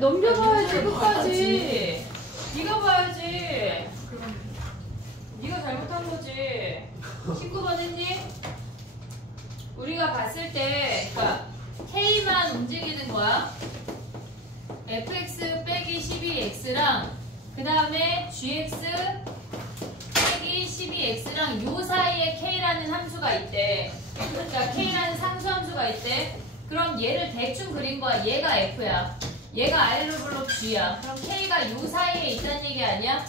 넘겨봐야지 끝까지. 네가 봐야지. 네가 잘못한 거지. 19번 했니? 우리가 봤을 때 그러니까 K만 움직이는 거야. fx 빼기 12x랑 그 다음에 gx 빼기 12x랑 요 사이에 k라는 함수가 있대. 그러니까 k라는 상수 함수가 있대. 그럼 얘를 대충 그린 거야. 얘가 f야. 얘가 r로 불러 g야. 그럼 k가 요 사이에 있다는 얘기 아니야?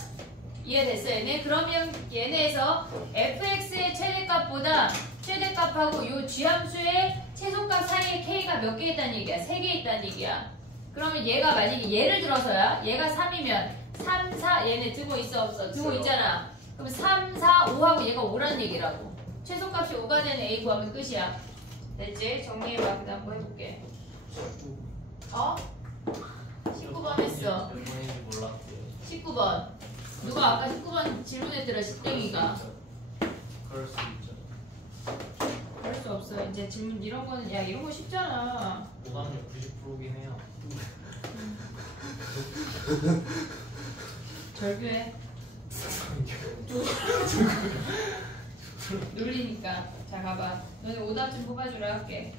이해됐어 얘네? 그러면 얘네에서 fx의 최대값보다 최대값하고 요 g함수의 최소값 사이에 k가 몇 개 있다는 얘기야? 3개 있다는 얘기야. 그러면 얘가 만약에 예를 들어서야 얘가 3이면 3, 4 얘네 두고 있어 없어? 두고 있잖아. 그럼 3, 4, 5하고 얘가 5라는 얘기라고. 최소값이 5가 되는 a 구하면 끝이야. 됐지? 정리해봐. 그 다음 뭐 해볼게. 19번 했어. 19번. 누가 아까 19번 질문했더라. 식땡이가. 그럴 수 있죠. 그럴 수 없어. 이제 질문 이런 거는 야 이런 거 쉽잖아. 오감률 90%긴 해요. 절규해. 놀리니까. 자 가봐. 너네 오답 좀 뽑아주라 할게.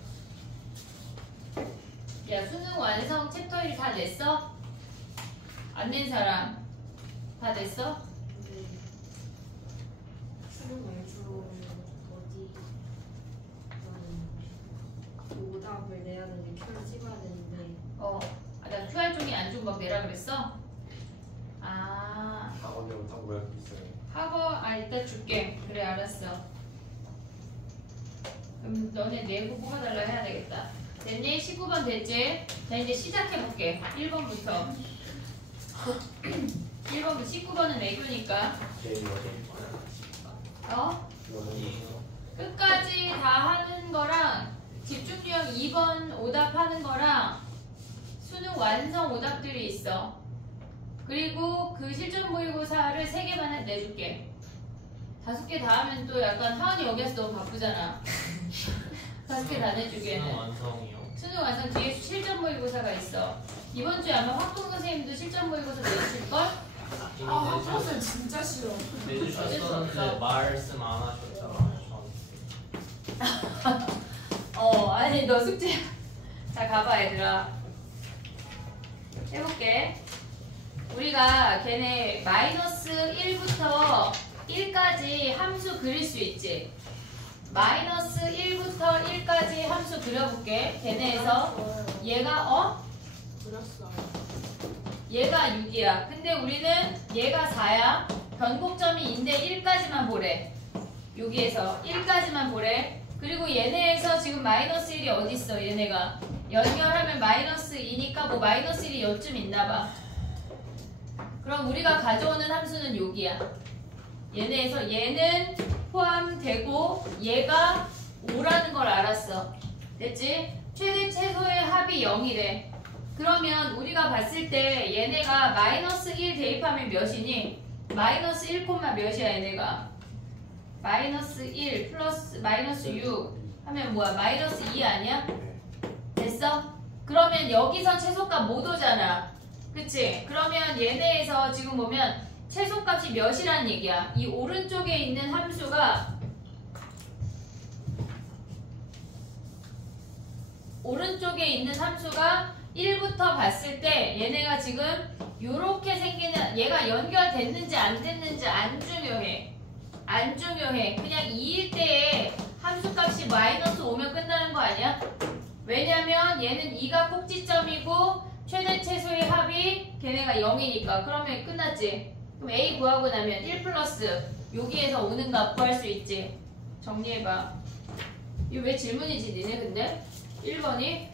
야 수능 완성 챕터 1 다 냈어? 안 낸 사람 다 냈어? 수능 완수로 어디 오답을 내야 되는데 큐를 찍어야 되는데 나 QR 쪽이 안 좋은 거 내라 그랬어? 아 학원에 오타고 왜 있어요? 학원 이따 줄게. 그래 알았어. 그럼 너네 내고 뽑아달라 해야 되겠다. 됐니? 19번 됐지? 자 이제 시작해볼게. 1번부터 1번부터 19번은 애교니까 끝까지 다 하는 거랑 집중력 2번 오답하는 거랑 수능 완성 오답들이 있어. 그리고 그 실전 모의고사를 3개만 내줄게. 5개 다 하면 또 약간 하은이 여기서 너무 바쁘잖아. 5개 다 내주기에는. 수능 완성이요. 수능 완성 뒤에 실전 모의고사가 있어. 이번 주에 아마 확동 선생님도 실전 모의고사 내주실걸? 학교는 진짜 싫어. 내주셨었는데 말씀 안 하셨잖아요. 아니 너 숙제. 자 가봐 얘들아. 해볼게. 우리가 걔네 마이너스 1부터 1까지 함수 그릴 수 있지. 마이너스 1부터 1까지 함수 그려볼게. 걔네에서 얘가 그렸어요. 얘가 6이야. 근데 우리는 얘가 4야. 변곡점이 인데 1까지만 보래. 여기에서 1까지만 보래. 그리고 얘네에서 지금 마이너스 1이 어딨어 얘네가. 연결하면 마이너스 2니까 뭐 마이너스 1이 요쯤 있나봐. 그럼 우리가 가져오는 함수는 여기야. 얘네에서 얘는 포함되고 얘가 5라는 걸 알았어. 됐지? 최대 최소의 합이 0이래. 그러면 우리가 봤을 때 얘네가 마이너스 1 대입하면 몇이니? 마이너스 1, 몇이야 얘네가? 마이너스 1 플러스 마이너스 6 하면 뭐야? 마이너스 2 아니야? 됐어? 그러면 여기서 최소값 못 오잖아. 그치? 그러면 얘네에서 지금 보면 최소값이 몇이란 얘기야? 이 오른쪽에 있는 함수가 오른쪽에 있는 함수가 1부터 봤을 때 얘네가 지금 요렇게 생기는 얘가 연결됐는지 안 됐는지 안 중요해. 안 중요해. 그냥 2일 때에 함수값이 마이너스 5면 끝나는 거 아니야? 왜냐면 얘는 2가 꼭지점이고 최대 최소의 합이 걔네가 0이니까. 그러면 끝났지. 그럼 A 구하고 나면 1 플러스 여기에서 오는 값 구할 수 있지. 정리해봐. 이거 왜 질문이지 니네 근데? 1번이?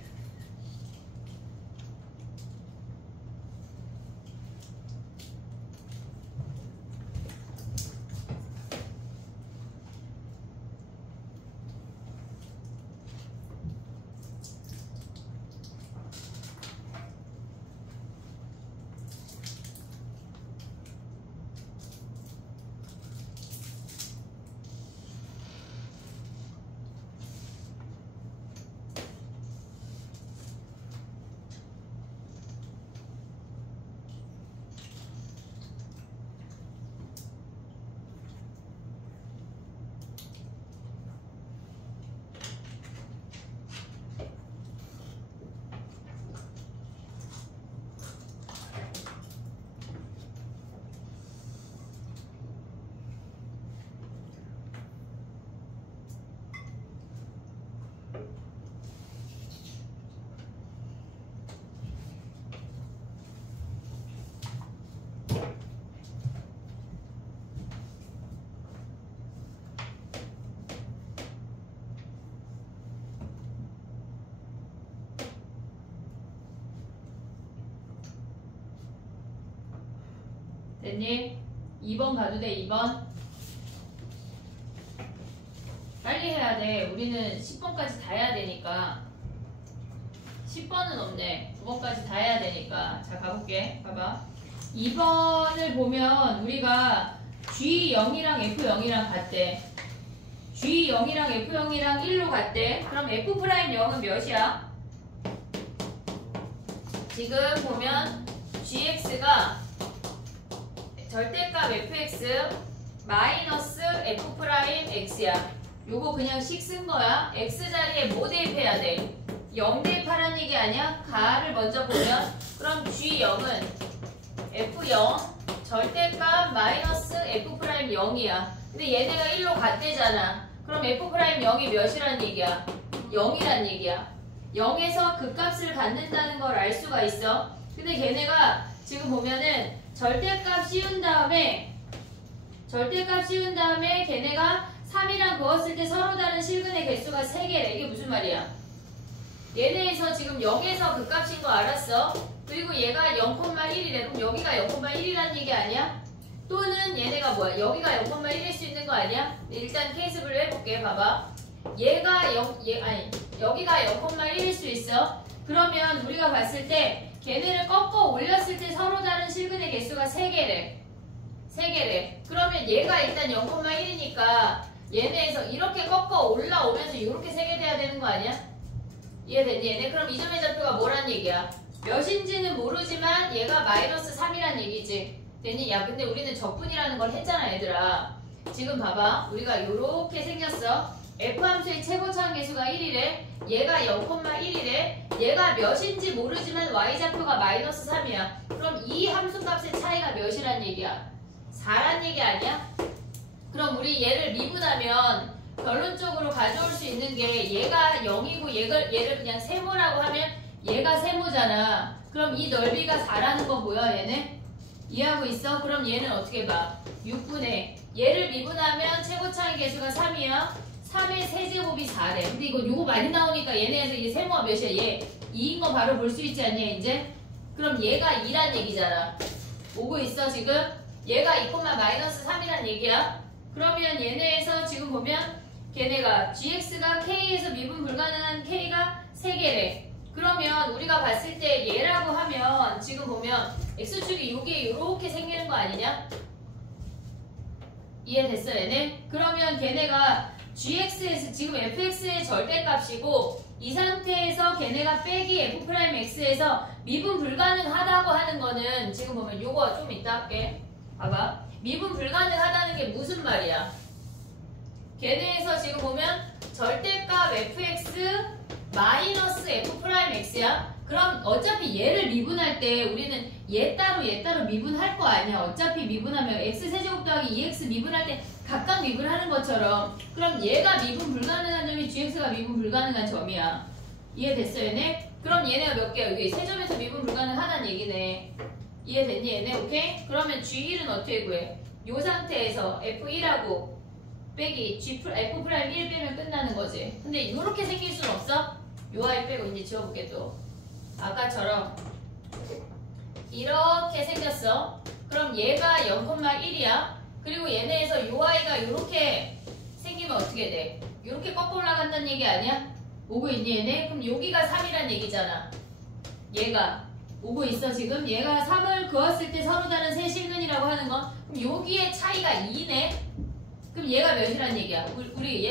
됐니? 2번 가도 돼. 2번 빨리 해야 돼. 우리는 10번까지 다 해야 되니까. 10번은 없네. 9번까지 다 해야 되니까. 자, 가볼게. 봐봐. 2번을 보면 우리가 G0이랑 F0이랑 같대. G0이랑 F0이랑 1로 같대. 그럼 F'0은 몇이야? 지금 보면 Gx가 절대값 fx 마이너스 F'X야. 요거 그냥 식 쓴 거야. X 자리에 뭐 대입해야 돼? 0 대입하라는 얘기 아니야? 가를 먼저 보면 그럼 G0은 F0 절대값 마이너스 F'0이야. 근데 얘네가 1로 같대잖아. 그럼 F'0이 몇이란 얘기야? 0이란 얘기야. 0에서 극값을 갖는다는 걸 알 수가 있어. 근데 걔네가 지금 보면은 절대값 씌운 다음에 걔네가 3이랑 그었을 때 서로 다른 실근의 개수가 3개래. 이게 무슨 말이야? 얘네에서 지금 0에서 극값인 거 알았어. 그리고 얘가 0,1이래. 그럼 여기가 0,1이라는 얘기 아니야? 또는 얘네가 뭐야? 여기가 0,1일 수 있는 거 아니야? 일단 케이스 분류 해볼게. 봐봐. 여기가 0,1일 수 있어. 그러면 우리가 봤을 때 걔네를 꺾어 올렸을 때 서로 다른 실근의 개수가 3개래. 그러면 얘가 일단 0,1이니까 얘네에서 이렇게 꺾어 올라오면서 이렇게 3개 돼야 되는 거 아니야? 이해됐니 얘네? 그럼 이 점의 좌표가 뭐란 얘기야? 몇인지는 모르지만 얘가 마이너스 3이란 얘기지. 됐니? 야 근데 우리는 적분이라는 걸 했잖아 얘들아. 지금 봐봐. 우리가 요렇게 생겼어. F함수의 최고차항 계수가 1이래. 얘가 0,1이래. 얘가 몇인지 모르지만 Y좌표가 마이너스 3이야. 그럼 이 함수값의 차이가 몇이란 얘기야? 4란 얘기 아니야? 그럼 우리 얘를 미분하면 결론적으로 가져올 수 있는 게 얘가 0이고 얘를 그냥 세모라고 하면 얘가 세모잖아. 그럼 이 넓이가 4라는 거 보여 얘네? 이해하고 있어? 그럼 얘는 어떻게 봐? 6분의 얘를 미분하면 최고차항 계수가 3이야. 3의 세제곱이 4래. 근데 요거 많이 나오니까 얘네에서 이게 세모가 몇이야? 얘 2인 거 바로 볼 수 있지 않냐 이제? 그럼 얘가 2란 얘기잖아. 오고 있어 지금? 얘가 2, 마이너스 3이란 얘기야. 그러면 얘네에서 지금 보면 걔네가 gx가 k에서 미분 불가능한 k가 3개래. 그러면 우리가 봤을 때 얘라고 하면 지금 보면 x축이 요게 요렇게 생기는 거 아니냐? 이해됐어 얘네? 그러면 걔네가 gx에서 지금 fx의 절대값이고 이 상태에서 걔네가 빼기 f'x에서 미분 불가능하다고 하는 거는 지금 보면 요거 좀 이따 할게. 봐봐. 미분 불가능하다는 게 무슨 말이야? 걔네에서 지금 보면 절대값 fx 마이너스 f'x야. 그럼 어차피 얘를 미분할 때 우리는 얘 따로 미분할 거 아니야. 어차피 미분하면 x세제곱 더하기 2x 미분할 때 각각 미분하는 것처럼. 그럼 얘가 미분 불가능한 점이 gx가 미분 불가능한 점이야. 이해됐어 얘네? 그럼 얘네가 몇 개야? 여기 세 점에서 미분 불가능하다는 얘기네. 이해됐니 얘네? 오케이? 그러면 g1은 어떻게 구해? 요 상태에서 f1하고 빼기 f'1 빼면 끝나는 거지. 근데 요렇게 생길 순 없어? 요 아이 빼고 이제 지워볼게 또. 아까처럼 이렇게 생겼어. 그럼 얘가 0,1이야. 그리고 얘네에서 요 아이가 요렇게 생기면 어떻게 돼? 요렇게 꺾어 올라간다는 얘기 아니야? 오고 있니 얘네? 그럼 여기가 3이란 얘기잖아. 얘가 오고 있어 지금? 얘가 3을 그었을 때 서로 다른 세 실근이라고 하는 건 그럼 여기에 차이가 2네? 그럼 얘가 몇이란 얘기야? 우리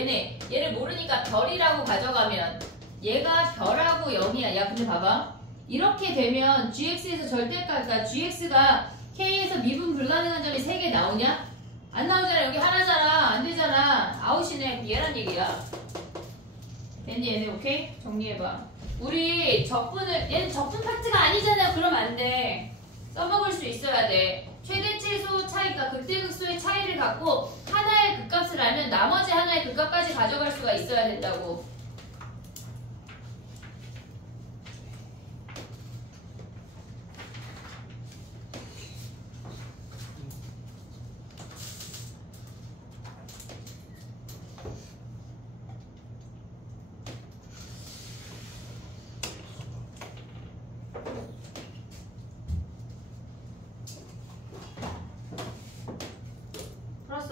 얘를 모르니까 별이라고 가져가면 얘가 별하고 0이야. 야 근데 봐봐. 이렇게 되면 gx에서 절대값, 그러니까 gx가 k에서 미분 불가능한 점이 3개 나오냐? 안 나오잖아. 여기 하나잖아. 안 되잖아. 아웃이네. 얘란 얘기야. 됐니 얘네? 오케이? 정리해봐. 우리 얘는 적분 파트가 아니잖아요. 그러면 안 돼. 써먹을 수 있어야 돼. 최대 최소 차이가 극대극소의 차이를 갖고 하나의 극값을 알면 나머지 하나의 극값까지 가져갈 수가 있어야 된다고.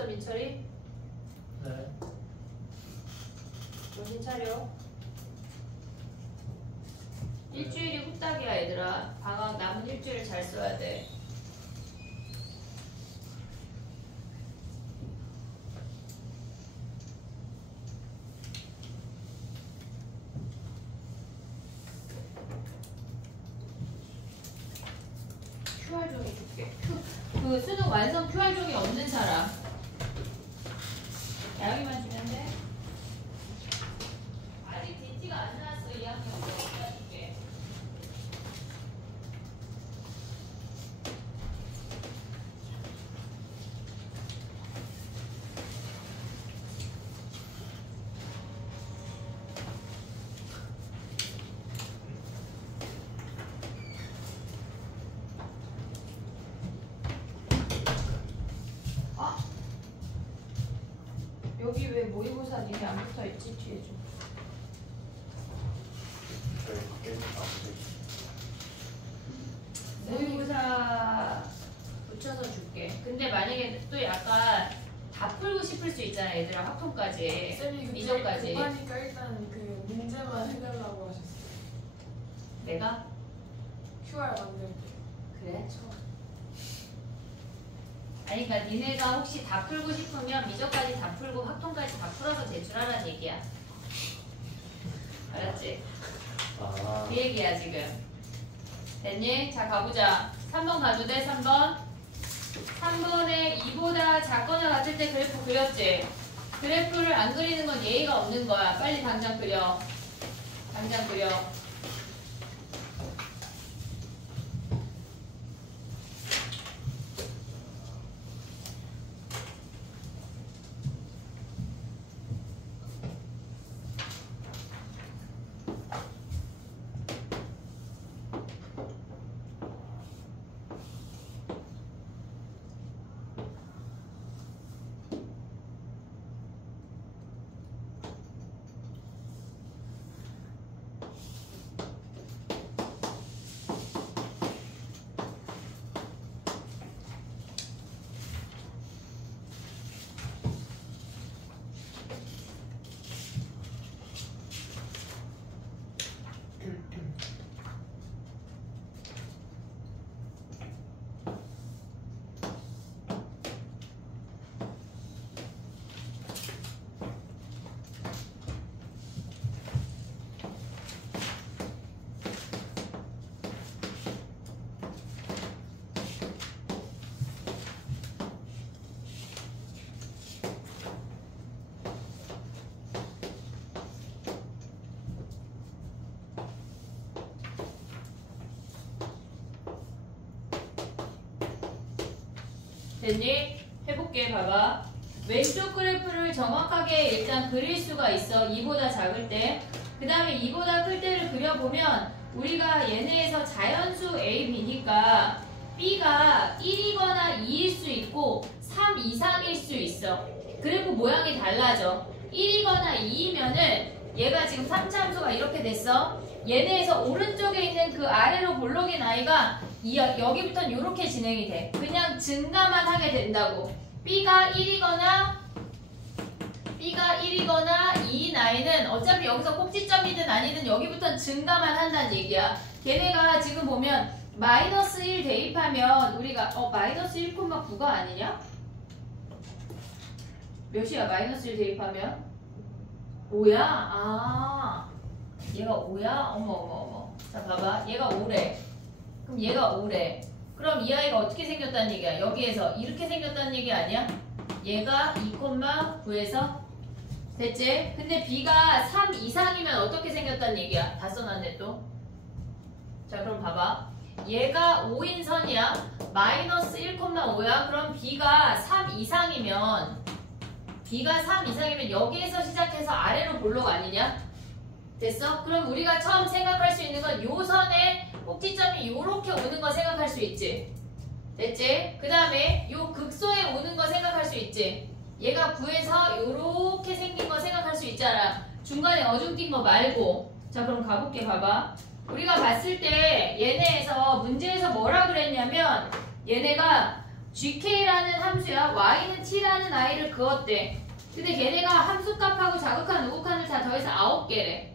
풀었어 민철이? 네. 정신 차려. 일주일이 후딱이야 얘들아. 방학 남은 일주일을 잘 써야 돼. QR 종이 줄게. 그 수능 완성 QR 종이 없는 사람. 양이만 주면 돼. 아직 DT가 안 나왔어. 2학년 어디다 줄게. 아 여기 왜 모의고사 이게 안 붙어 있지? 뒤에 좀. 저희 밖에는 나오는데 모의고사 붙여서 줄게. 근데 만약에 또 약간 다 풀고 싶을 수 있잖아 얘들아 학통까지 쌤이 근데 이전까지. 급하니까 일단 그 문제만 해달라고 하셨어요. 내가? QR 만들 때. 그래? 아니 그러니까 니네가 혹시 다 풀고 싶으면 미적까지 다 풀고 학통까지 다 풀어서 제출하라는 얘기야. 알았지? 아 그 얘기야 지금. 됐니? 자 가보자. 3번 가도 돼? 3번 3번에 2보다 작거나 같을 때 그래프 그렸지? 그래프를 안 그리는 건 예의가 없는 거야. 빨리 당장 그려. 당장 그려. 됐니? 해볼게. 봐봐. 왼쪽 그래프를 정확하게 일단 그릴 수가 있어. 2보다 작을 때. 그 다음에 2보다 클 때를 그려보면 우리가 얘네에서 자연수 A, B니까 B가 1이거나 2일 수 있고 3 이상일 수 있어. 그래프 모양이 달라져. 1이거나 2이면은 얘가 지금 3차함수가 이렇게 됐어. 얘네에서 오른쪽에 있는 그 아래로 볼록인 아이가 여기부터는 이렇게 진행이 돼. 그냥 증가만 하게 된다고. B가 1이거나 2인 아이는 어차피 여기서 꼭지점이든 아니든 여기부터는 증가만 한다는 얘기야. 걔네가 지금 보면 마이너스 1 대입하면 우리가 마이너스 1,9가 아니냐? 몇이야 마이너스 1 대입하면? 5야? 아 얘가 5야? 어머. 자 봐봐. 얘가 5래. 그럼 얘가 5래. 그럼 이 아이가 어떻게 생겼다는 얘기야? 여기에서 이렇게 생겼다는 얘기 아니야? 얘가 2,9에서 됐지? 근데 B가 3 이상이면 어떻게 생겼다는 얘기야? 다 써놨네 또. 자 그럼 봐봐. 얘가 5인 선이야. 마이너스 1,5야. 그럼 B가 3 이상이면 여기에서 시작해서 아래로 볼록 아니냐? 됐어? 그럼 우리가 처음 생각할 수 있는 건 요 선에 꼭지점이 요렇게 오는 거 생각할 수 있지? 됐지? 그 다음에 요 극소에 오는 거 생각할 수 있지? 얘가 9에서 요렇게 생긴 거 생각할 수 있잖아. 중간에 어중뛴 거 말고. 자 그럼 가볼게. 봐봐. 우리가 봤을 때 얘네에서 문제에서 뭐라 그랬냐면 얘네가 gk라는 함수야. y는 t라는 i를 그었대. 근데 걔네가 함수값하고 자극한 우극한을 다 더해서 9개래.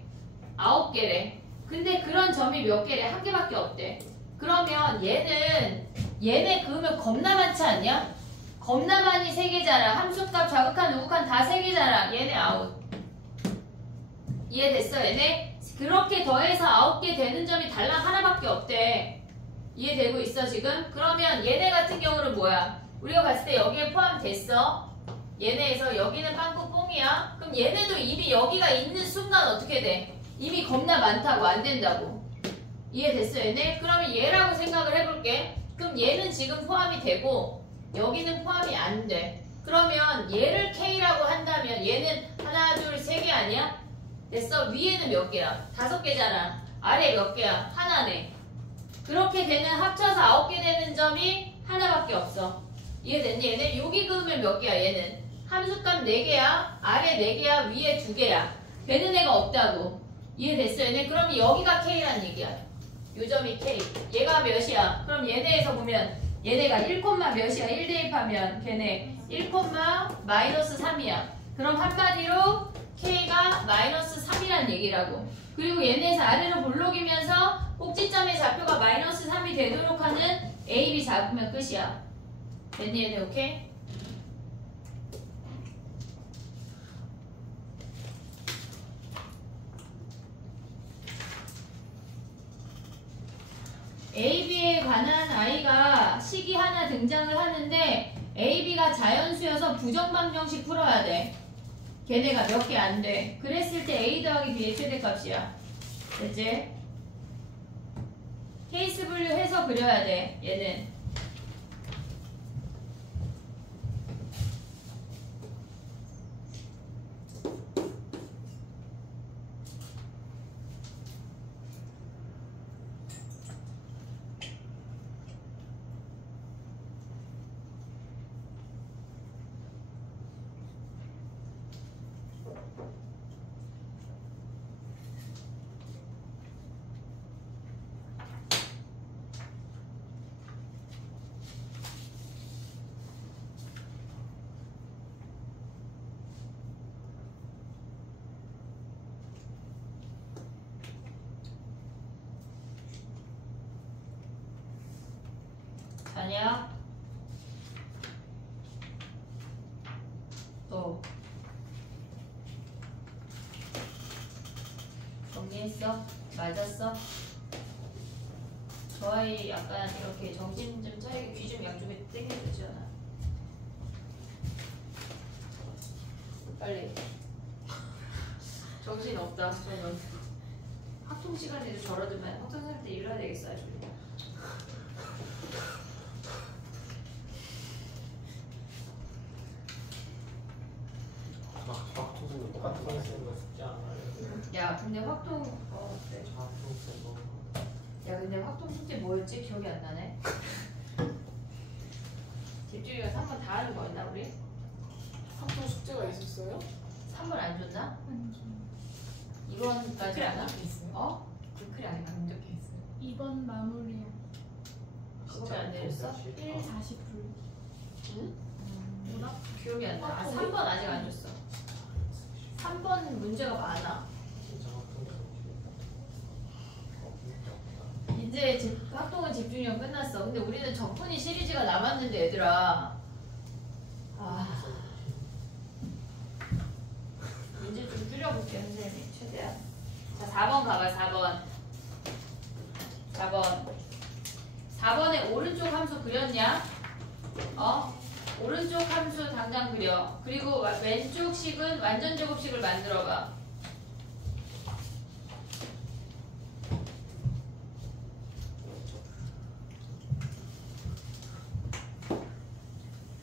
9개래. 근데 그런 점이 몇 개래? 한 개밖에 없대. 그러면 얘네 그으면 겁나 많지 않냐? 겁나 많이 3개잖아. 함수값, 자극한, 우극한 다 3개잖아. 얘네 아웃. 이해됐어 얘네? 그렇게 더해서 9개 되는 점이 달랑 하나밖에 없대. 이해되고 있어 지금? 그러면 얘네 같은 경우는 뭐야? 우리가 봤을 때 여기에 포함됐어. 얘네에서 여기는 빵꾸 뽕이야. 그럼 얘네도 이미 여기가 있는 순간 어떻게 돼? 이미 겁나 많다고 안 된다고. 이해됐어 얘네? 그러면 얘라고 생각을 해볼게. 그럼 얘는 지금 포함이 되고 여기는 포함이 안 돼. 그러면 얘를 K라고 한다면 얘는 하나 둘 세 개 아니야? 됐어? 위에는 몇 개야? 5개잖아. 아래 몇 개야? 하나네. 그렇게 되는 합쳐서 9개 되는 점이 하나밖에 없어. 이해됐니? 얘는 여기 그으면 몇 개야 얘는? 함수값 4개야. 아래 4개야. 위에 2개야. 되는 애가 없다고. 이해됐어 얘네? 그럼 여기가 K란 얘기야. 요 점이 K. 얘가 몇이야? 그럼 얘네에서 보면 얘네가 1, 몇이야? 1 대입하면 걔네 1, 마이너스 3이야. 그럼 한마디로 K가 마이너스 3이란 얘기라고. 그리고 얘네에서 아래로 볼록이면서 꼭지점의 좌표가 마이너스 3이 되도록 하는 A, B 잡으면 끝이야. 됐니 얘네 오케이? AB에 관한 I가 식이 하나 등장을 하는데 AB가 자연수여서 부정방정식 풀어야 돼. 걔네가 몇 개 안 돼. 그랬을 때 A 더하기 B의 최대값이야. 됐지? 케이스 분류해서 그려야 돼. 얘는. 아니야? 또 정리했어? 맞았어? 저 아이 약간 이렇게 정신 좀 차리게 귀 좀 양쪽에 땡겨주지 않아? 빨리 정신 없다 저는. 학통 시간에도 저러더만 학통 살 때 일어나야 되겠어 아주. 확통수는 똑같은 거 쓰는 거 쉽지 않아요. 야 근데 확통 그래. 자동 쓰고. 야 근데 확통 숙제 뭐였지? 기억이 안 나네. 집주리가 3번 다 하는 거였나 우리? 학교 숙제가 있었어요? 3번 안 줬나? 2번까지 안 와? 있어요? 어? 글이 아니라 안 적혀 있어요. 2번 마무리요. 그거밖에 안 내렸어? 1, 40불. 뭐라? 기억이 안 나. 아 3번 아직 안 줬어. 3번 문제가 많아. 진짜 이제 학동은 집중력 끝났어. 근데 우리는 적분이 시리즈가 남았는데 얘들아. 아 문제 좀 줄여볼게 선생님 최대한. 자 4번 가봐 4번. 4번에 오른쪽 함수 그렸냐? 오른쪽 함수 당장 그려. 그리고 왼쪽 식은 완전 제곱식을 만들어봐.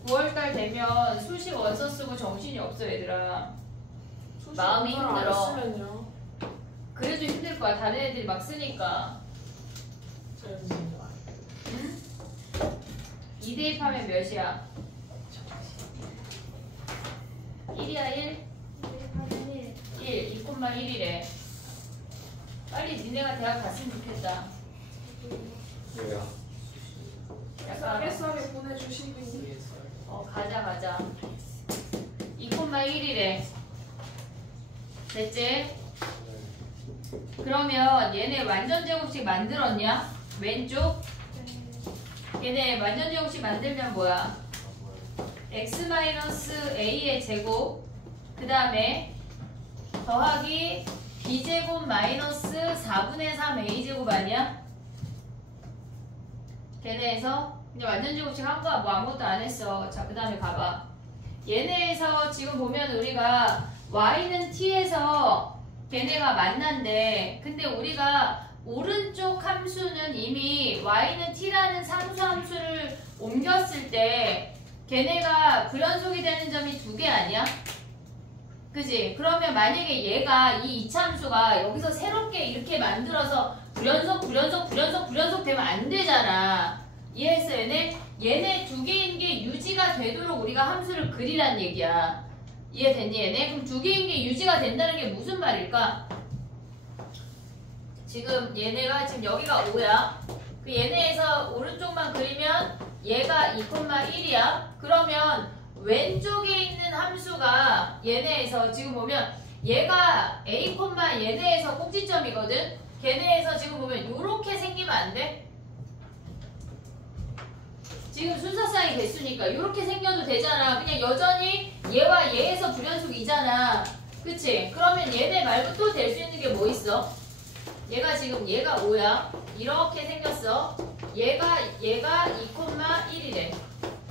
(9월달) 되면 수식 원서 쓰고 정신이 없어 얘들아. 마음이 원서를 힘들어. 안 쓰면요. 그래도 힘들 거야. 다른 애들이 막 쓰니까. 자연스러운 2 대입하면 몇이야? 1이야 1? 1, 2,1이래. 빨리 니네가 대학 갔으면 좋겠다. 왜요? 약간 쌀쌀하게 보내주시기. 가자 2,1이래 됐지? 그러면 얘네 완전 제곱식 만들었냐? 왼쪽 얘네 완전 제곱식 만들면 뭐야? x-a의 제곱 그 다음에 더하기 b제곱 마이너스 4분의 3 a제곱 아니야? 걔네에서 근데 완전 제곱식 한 거야. 뭐 아무것도 안 했어. 자, 그 다음에 가봐. 얘네에서 지금 보면 우리가 y는 t에서 걔네가 만난대. 근데 우리가 오른쪽 함수는 이미 y는 t라는 상수 함수를 옮겼을 때 걔네가 불연속이 되는 점이 2개 아니야? 그지? 그러면 만약에 얘가 이 이차함수가 여기서 새롭게 이렇게 만들어서 불연속 되면 안 되잖아. 이해했어 얘네? 얘네 2개인 게 유지가 되도록 우리가 함수를 그리란 얘기야. 이해됐니 얘네? 그럼 2개인 게 유지가 된다는 게 무슨 말일까? 지금 얘네가 지금 여기가 5야. 그 얘네에서 오른쪽만 그리면 얘가 2,1이야. 그러면 왼쪽에 있는 함수가 얘네에서 지금 보면 얘가 a, 얘네에서 꼭지점이거든. 걔네에서 지금 보면 이렇게 생기면 안 돼? 지금 순서상의 개수니까 이렇게 생겨도 되잖아. 그냥 여전히 얘와 얘에서 불연속이잖아. 그치? 그러면 얘네 말고 또 될 수 있는 게 뭐 있어? 얘가 지금 얘가 5야. 이렇게 생겼어. 얘가 2,1이래.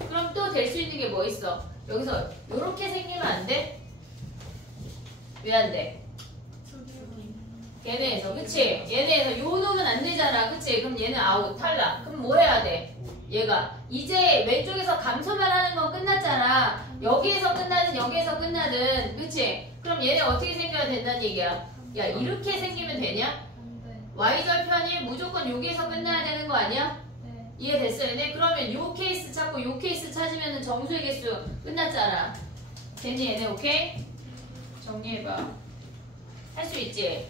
그럼 또 될 수 있는 게 뭐 있어? 여기서 이렇게 생기면 안 돼? 왜 안 돼? 얘네에서 그치? 얘네에서 요 놈은 안 되잖아. 그치? 그럼 얘는 아웃 탈락. 그럼 뭐 해야 돼? 얘가 이제 왼쪽에서 감소만 하는 건 끝났잖아. 여기에서 끝나든 그치? 그럼 얘네 어떻게 생겨야 된다는 얘기야? 야 이렇게 생기면 되냐? y절편이 무조건 여기에서 끝나야 되는 거 아니야? 이해됐어 얘네? 그러면 요 케이스 찾고 요 케이스 찾으면 정수의 개수 끝났잖아. 됐니 얘네? 오케이? 정리해봐. 할 수 있지?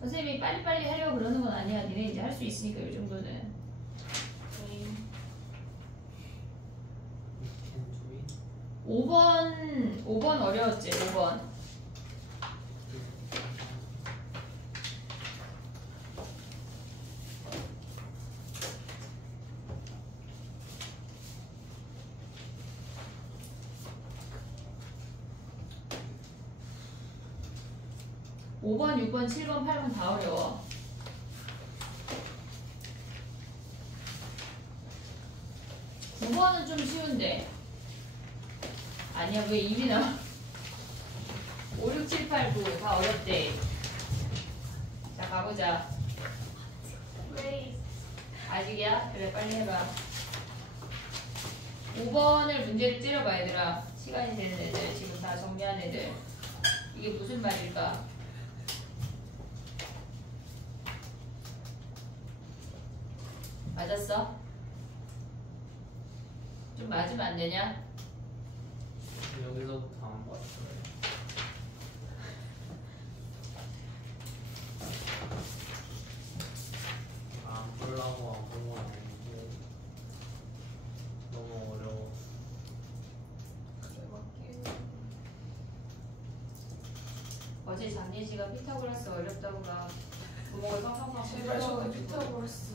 선생님이 빨리빨리 하려고 그러는 건 아니야. 니네 이제 할 수 있으니까 이 정도는. 5번 어려웠지? 5번. (5번) (6번) (7번) (8번) 다 어려워. (9번은) 좀 쉬운데 아니야 왜 입이 나와? 5, 6, 7, 8, 9 다 어렵대. 자 가보자. 아직이야? 그래 빨리 해봐. 5번을 문제를 찌려봐 얘들아. 시간이 되는 애들 지금 다 정리한 애들. 이게 무슨 말일까? 맞았어? 좀 맞으면 안 되냐? 여기서부터 안 봤어요. 안 보려고 안 본 건 아닌데 너무 어려워. 어제 장예지가 피타고라스 어렵다고 막 구멍을 팡팡팡 제발 저거 뚫어가지고 피타고라스.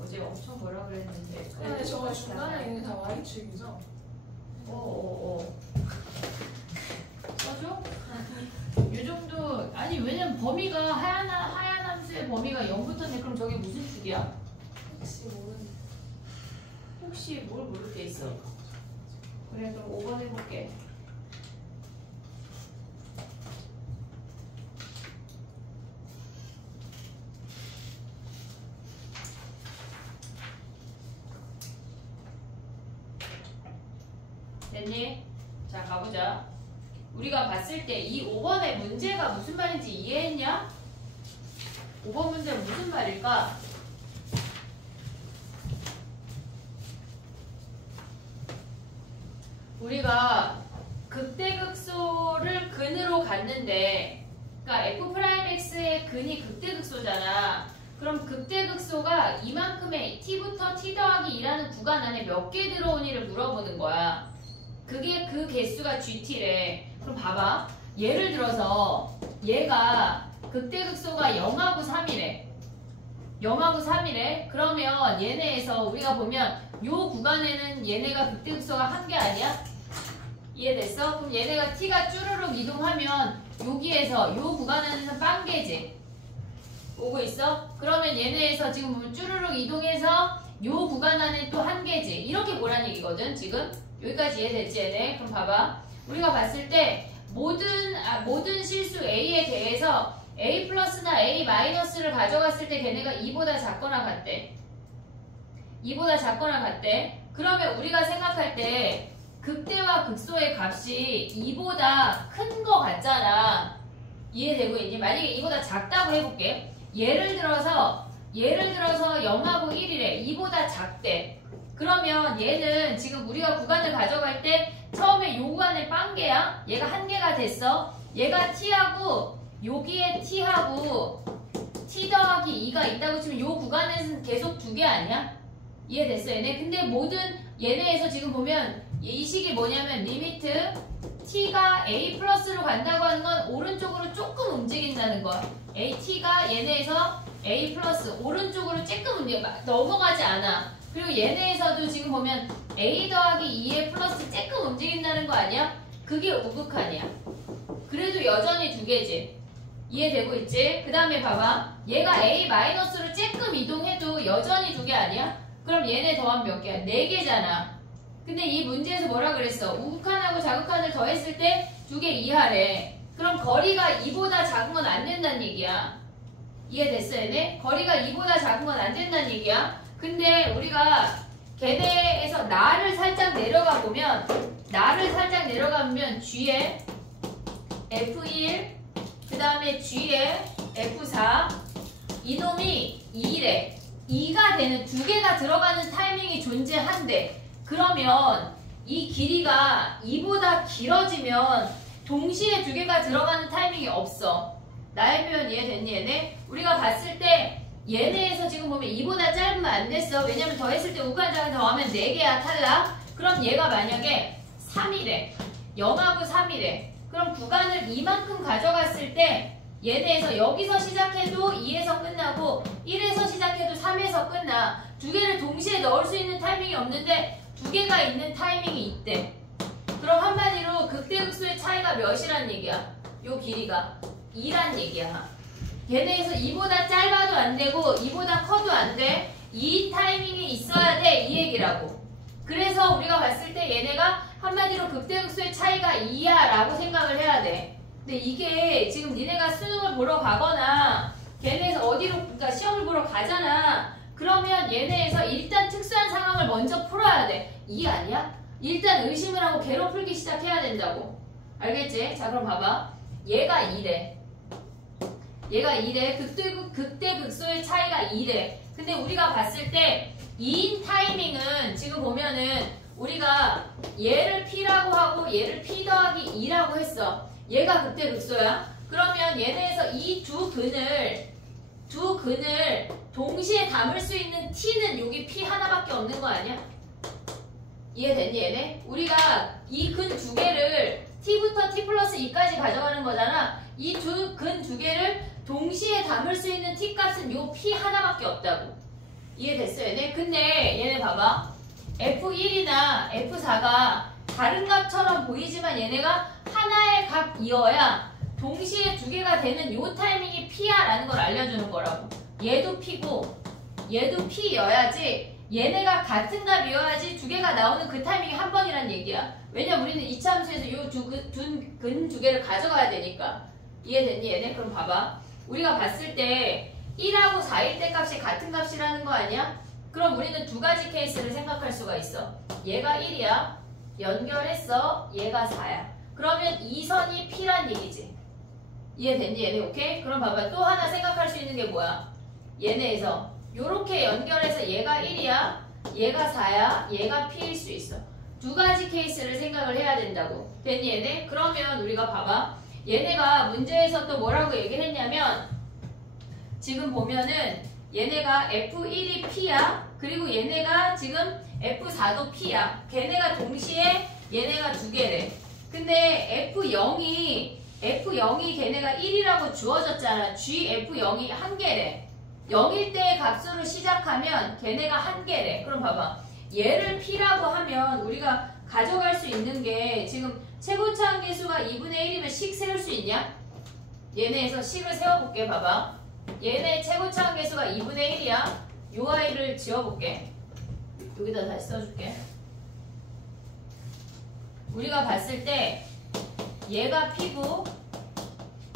어제 엄청 뭐라 그랬는데. 근데 저거 중간에 있는 게 다 y축이죠? 써줘? 요 정도 아니 왜냐면 범위가 하얀 함수의 범위가 0부터인데 그럼 저게 무슨 축이야? 혹시 모르는. 혹시 뭘 모를 게 있어? 그래 그럼 5번 해볼게. 됐니? 자 가보자. 우리가 봤을 때 이 5번의 문제가 무슨 말인지 이해했냐? 5번 문제는 무슨 말일까? 봤는데, 그러니까 f'x의 근이 극대극소잖아. 그럼 극대극소가 이만큼의 t부터 t 더하기 2라는 구간 안에 몇 개 들어오니를 물어보는 거야. 그게 그 개수가 gt래. 그럼 봐봐. 예를 들어서 얘가 극대극소가 0하고 3이래. 0하고 3이래. 그러면 얘네에서 우리가 보면 요 구간에는 얘네가 극대극소가 한 개 아니야? 이해됐어? 그럼 얘네가 t가 쭈르륵 이동하면 여기에서 요 구간에는 빵개지. 오고 있어? 그러면 얘네에서 지금 보면 쭈르륵 이동해서 요 구간 안에 또 한 개지. 이렇게 보란 얘기거든 지금. 여기까지 이해됐지 얘네? 그럼 봐봐. 우리가 봤을 때 모든 실수 a에 대해서 a 플러스나 a 마이너스를 가져갔을 때 걔네가 2보다 작거나 같대. 2보다 작거나 같대. 그러면 우리가 생각할 때 극대와 극소의 값이 2보다 큰 거 같잖아. 이해되고 있니? 만약에 2보다 작다고 해볼게. 예를 들어서 0하고 1이래. 2보다 작대. 그러면 얘는 지금 우리가 구간을 가져갈 때 처음에 요 구간에 빵개야. 얘가 한 개가 됐어. 얘가 t하고 여기에 t하고 t 더하기 2가 있다고 치면 요 구간에서는 계속 두 개 아니야? 이해됐어 얘네? 근데 모든 얘네에서 지금 보면 이 식이 뭐냐면 리미트 t가 a 플러스로 간다고 하는 건 오른쪽으로 조금 움직인다는 거야. t가 얘네에서 a 플러스 오른쪽으로 조금 움직여. 넘어가지 않아. 그리고 얘네에서도 지금 보면 a 더하기 2에 플러스 조금 움직인다는 거 아니야? 그게 우극한이야. 그래도 여전히 두 개지. 이해되고 있지? 그 다음에 봐봐. 얘가 a 마이너스로 조금 이동해도 여전히 두 개 아니야? 그럼 얘네 더하면 몇 개야? 네 개잖아. 근데 이 문제에서 뭐라 그랬어? 우극한하고 자극한을 더했을 때 두 개 이하래. 그럼 거리가 2보다 작은 건 안 된다는 얘기야. 이해됐어 얘네? 거리가 2보다 작은 건 안 된다는 얘기야. 근데 우리가 걔네에서 나를 살짝 내려가 보면 G에 F1 그 다음에 G에 F4 이놈이 2래. 2가 되는 두 개가 들어가는 타이밍이 존재한대. 그러면 이 길이가 2보다 길어지면 동시에 두 개가 들어가는 타이밍이 없어. 나의 표현 이해됐니 얘네? 우리가 봤을 때 얘네에서 지금 보면 2보다 짧으면 안 됐어. 왜냐면 더했을 때 우간장을 더하면 4개야 탈락. 그럼 얘가 만약에 3이래. 0하고 3이래. 그럼 구간을 이만큼 가져갔을 때 얘네에서 여기서 시작해도 2에서 끝나고 1에서 시작해도 3에서 끝나. 두 개를 동시에 넣을 수 있는 타이밍이 없는데 두 개가 있는 타이밍이 있대. 그럼 한마디로 극대극소의 차이가 몇이란 얘기야? 요 길이가 2란 얘기야. 얘네에서 2보다 짧아도 안 되고 2보다 커도 안 돼. 이 타이밍이 있어야 돼. 이 얘기라고. 그래서 우리가 봤을 때 얘네가 한마디로 극대극소의 차이가 2야 라고 생각을 해야 돼. 근데 이게 지금 니네가 수능을 보러 가거나 걔네에서 어디로 그러니까 시험을 보러 가잖아. 그러면 얘네에서 일단 특수한 상황을 먼저 풀어야 돼. 이 아니야? 일단 의심을 하고 개로 풀기 시작해야 된다고. 알겠지? 자 그럼 봐봐. 얘가 2래. 얘가 2래. 극대극소의 차이가 2래. 근데 우리가 봤을 때 2인 타이밍은 지금 보면은 우리가 얘를 P라고 하고 얘를 P 더하기 2라고 했어. 얘가 극대극소야. 그러면 얘네에서 이 두 근을 동시에 담을 수 있는 T는 여기 P 하나밖에 없는 거 아니야? 이해됐니 얘네? 우리가 이 근 두 개를 T부터 T 플러스 2까지 가져가는 거잖아. 이 근 두 개를 동시에 담을 수 있는 T 값은 요 P 하나밖에 없다고. 이해됐어 얘네? 근데 얘네 봐봐. F1이나 F4가 다른 값처럼 보이지만 얘네가 하나의 값이어야 동시에 두 개가 되는 요 타이밍이 P야 라는 걸 알려주는 거라고. 얘도 P고 얘도 P여야지 얘네가 같은 값이어야지 두 개가 나오는 그 타이밍이 한 번이란 얘기야. 왜냐면 우리는 이차 함수에서 요 근 두 개를 가져가야 되니까. 이해됐니 얘네? 그럼 봐봐. 우리가 봤을 때 1하고 4일 때 값이 같은 값이라는 거 아니야? 그럼 우리는 두 가지 케이스를 생각할 수가 있어. 얘가 1이야. 연결했어. 얘가 4야. 그러면 이 선이 P란 얘기지. 이해됐니 얘네? 오케이? 그럼 봐봐. 또 하나 생각할 수 있는 게 뭐야? 얘네에서 요렇게 연결해서 얘가 1이야. 얘가 4야. 얘가 P일 수 있어. 두 가지 케이스를 생각을 해야 된다고. 됐니 얘네? 그러면 우리가 봐봐. 얘네가 문제에서 또 뭐라고 얘기를 했냐면 지금 보면은 얘네가 F1이 P야. 그리고 얘네가 지금 F4도 P야. 걔네가 동시에 얘네가 두 개래. 근데 F0이 걔네가 1이라고 주어졌잖아. GF0이 한 개래. 0일 때의 값으로 시작하면 걔네가 한 개래. 그럼 봐봐. 얘를 P라고 하면 우리가 가져갈 수 있는 게 지금 최고차항 계수가 2분의 1이면 식 세울 수 있냐? 얘네에서 식을 세워볼게. 봐봐. 얘네 최고차항 계수가 2분의 1이야. 요 아이를 지워볼게. 여기다 다시 써줄게. 우리가 봤을 때 얘가 P고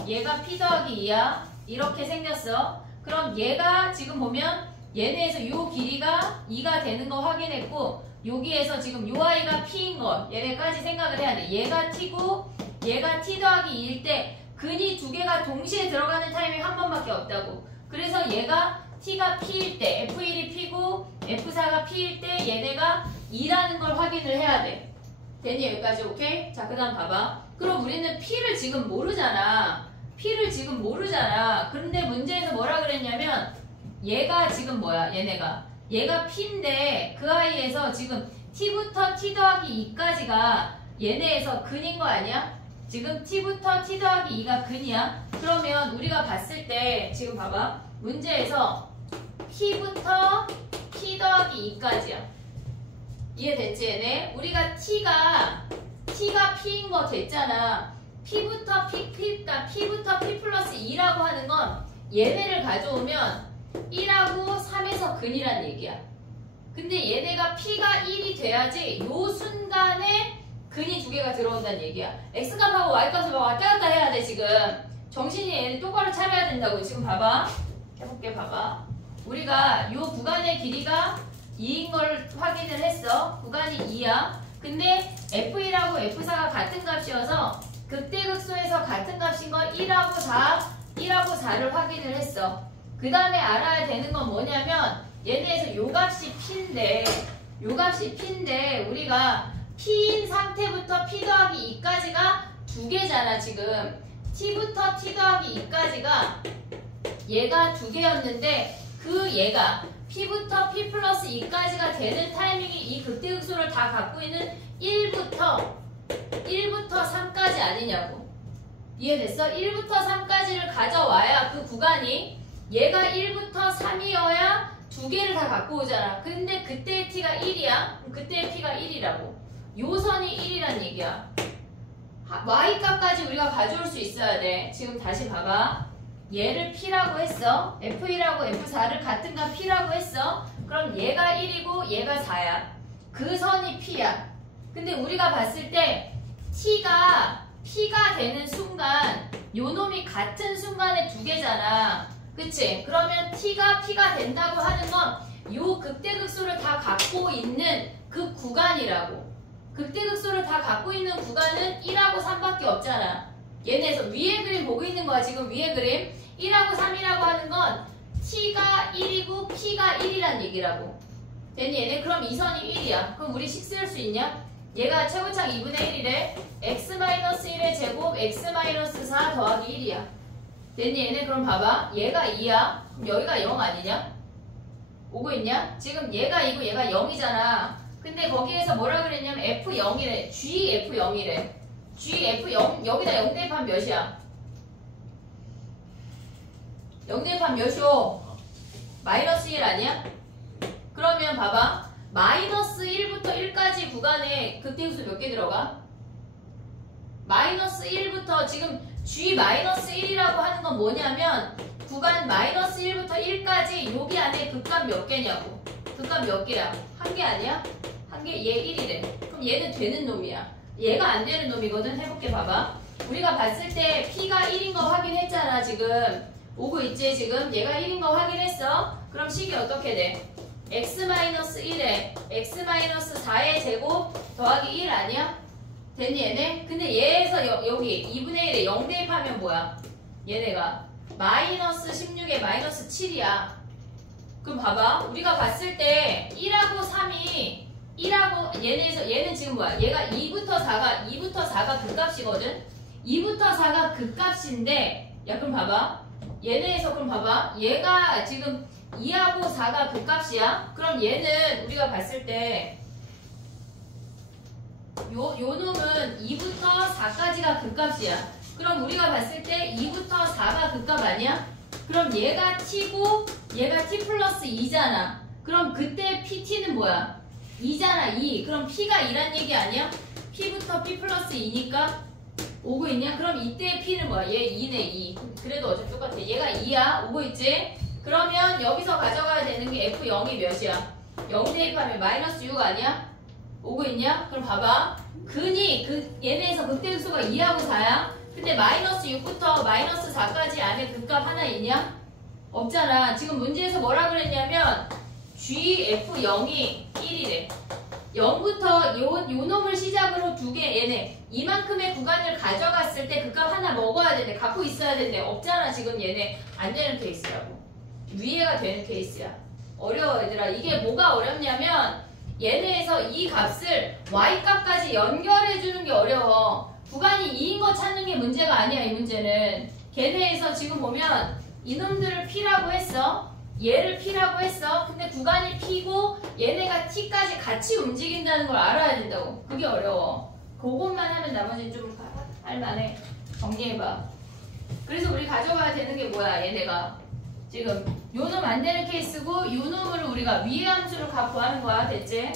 얘가 P 더하기 2야. 이렇게 생겼어. 그럼 얘가 지금 보면 얘네에서 요 길이가 2가 되는 거 확인했고 여기에서 지금 요 아이가 P인 거 얘네까지 생각을 해야 돼. 얘가 T고 얘가 T 더하기 2일 때 근이 두 개가 동시에 들어가는 타이밍 한 번밖에 없다고. 그래서 얘가 T가 P일 때 F1이 P고 F4가 P일 때 얘네가 2라는 걸 확인을 해야 돼. 됐니? 여기까지 오케이? 자, 그 다음 봐봐. 그럼 우리는 P를 지금 모르잖아. P를 지금 모르잖아. 그런데 문제에서 뭐라 그랬냐면 얘가 지금 뭐야? 얘가 P인데 그 아이에서 지금 T부터 T 더하기 2까지가 얘네에서 근인 거 아니야? 지금 T부터 T 더하기 2가 근이야? 그러면 우리가 봤을 때 지금 봐봐. 문제에서 P부터 T 더하기 2까지야. 이해됐지 얘네? 우리가 T가 P인 거 됐잖아. P부터 P 플러스 2라고 하는 건 얘네를 가져오면 1하고 3에서 근이란 얘기야. 근데 얘네가 P가 1이 돼야지 요 순간에 근이 두 개가 들어온다는 얘기야. X값하고 Y값을 왔다 갔다 해야 돼 지금. 정신이 얘는 똑바로 차려야 된다고. 지금 봐봐. 해볼게. 봐봐. 우리가 요 구간의 길이가 2인 걸 확인을 했어. 구간이 2야. 근데 F1하고 F4가 같은 값이어서 극대극소에서 같은 값인 건 1하고 4를 확인을 했어. 그 다음에 알아야 되는 건 뭐냐면 얘네에서 요 값이 P인데 우리가 P인 상태부터 P 더하기 2까지가 두 개잖아 지금. T부터 T 더하기 2까지가 얘가 두 개였는데 그 얘가 P부터 P 플러스 2까지가 되는 타이밍이 이 극대극소를 다 갖고 있는 1부터 3까지 아니냐고. 이해됐어? 1부터 3까지를 가져와야 그 구간이 얘가 1부터 3이어야 두 개를 다 갖고 오잖아. 근데 그때의 T가 1이야. 그럼 그때의 P가 1이라고. 요 선이 1이란 얘기야. Y값까지 우리가 가져올 수 있어야 돼. 지금 다시 봐봐. 얘를 P라고 했어. F1하고 F4를 같은 값 P라고 했어. 그럼 얘가 1이고 얘가 4야. 그 선이 P야. 근데 우리가 봤을 때 T가 P가 되는 순간 요 놈이 같은 순간에 두 개잖아. 그치? 그러면 T가 P가 된다고 하는 건 요 극대극소를 다 갖고 있는 그 구간이라고. 극대극소를 다 갖고 있는 구간은 1하고 3밖에 없잖아. 얘네에서 위에 그림 보고 있는 거야. 지금 위에 그림 1하고 3이라고 하는 건 T가 1이고 P가 1이란 얘기라고. 됐니 얘네? 그럼 이 선이 1이야. 그럼 우리 식 쓸 수 있냐? 얘가 최고차항 2분의 1이래. x-1의 제곱 x-4 더하기 1이야. 됐니 얘네? 그럼 봐봐. 얘가 2야. 그럼 여기가 0 아니냐? 오고 있냐? 지금 얘가 2고 얘가 0이잖아. 근데 거기에서 뭐라 그랬냐면 F0이래. GF0이래. GF0 여기다 0 대입하면 몇이야? 0 대입하면 몇이오? 마이너스 1 아니야? 그러면 봐봐. 마이너스 1부터 1까지 구간에 극대극소 몇 개 들어가? 마이너스 1부터 지금 G-1이라고 하는 건 뭐냐면 구간 마이너스 1부터 1까지 여기 안에 극값 몇 개냐고. 극값 몇 개야? 한 개 아니야? 한 개, 얘 1이래. 그럼 얘는 되는 놈이야. 얘가 안 되는 놈이거든. 해볼게. 봐봐. 우리가 봤을 때 P가 1인 거 확인했잖아 지금. 오고 있지 지금. 얘가 1인 거 확인했어. 그럼 식이 어떻게 돼? x-1에 x-4의 제곱 더하기 1 아니야? 됐니 얘네? 근데 얘에서 여기 2분의 1에 0 대입하면 뭐야? 얘네가 마이너스 16에 마이너스 7이야. 그럼 봐봐. 우리가 봤을 때 1하고 3이 1하고 얘네에서 얘는 지금 뭐야? 얘가 2부터 4가 극값이거든? 2부터 4가 극값인데 야 그럼 봐봐 얘네에서 그럼 봐봐 얘가 지금 2하고 4가 극값이야. 그럼 얘는 우리가 봤을 때 요 놈은 2부터 4까지가 극값이야. 그럼 우리가 봤을 때 2부터 4가 극값 아니야? 그럼 얘가 t고 얘가 t 플러스 2잖아. 그럼 그때 pt는 뭐야? 2잖아 2. 그럼 p가 2란 얘기 아니야? p부터 p 플러스 2니까 오고 있냐? 그럼 이때의 p는 뭐야? 얘 2네 2. 그래도 어차피 똑같아. 얘가 2야. 오고 있지? 그러면 여기서 가져가야 되는 게 f0이 몇이야? 0 대입하면 마이너스 6 아니야? 오고 있냐? 그럼 봐봐. 근이 얘네에서 극대극소가 2하고 4야? 근데 마이너스 6부터 마이너스 4까지 안에 극값 하나 있냐? 없잖아. 지금 문제에서 뭐라 그랬냐면 GF0이 1이래. 0부터 요 놈을 시작으로 두 개 얘네 이만큼의 구간을 가져갔을 때 극값 하나 먹어야 되는데 갖고 있어야 되는데 없잖아. 지금 얘네 안 되는 케이스라고. 위에가 되는 케이스야. 어려워 얘들아. 이게 뭐가 어렵냐면 얘네에서 이 값을 y값까지 연결해주는 게 어려워. 구간이 2인 거 찾는 게 문제가 아니야. 이 문제는 걔네에서 지금 보면 이놈들을 p라고 했어. 얘를 p라고 했어. 근데 구간이 p고 얘네가 t까지 같이 움직인다는 걸 알아야 된다고. 그게 어려워. 그것만 하면 나머지는 좀 할만해. 정리해봐. 그래서 우리 가져가야 되는 게 뭐야 얘네가 지금 요 놈 안 되는 케이스고 요 놈을 우리가 위의 함수를 갖고 하는 거야. 됐지?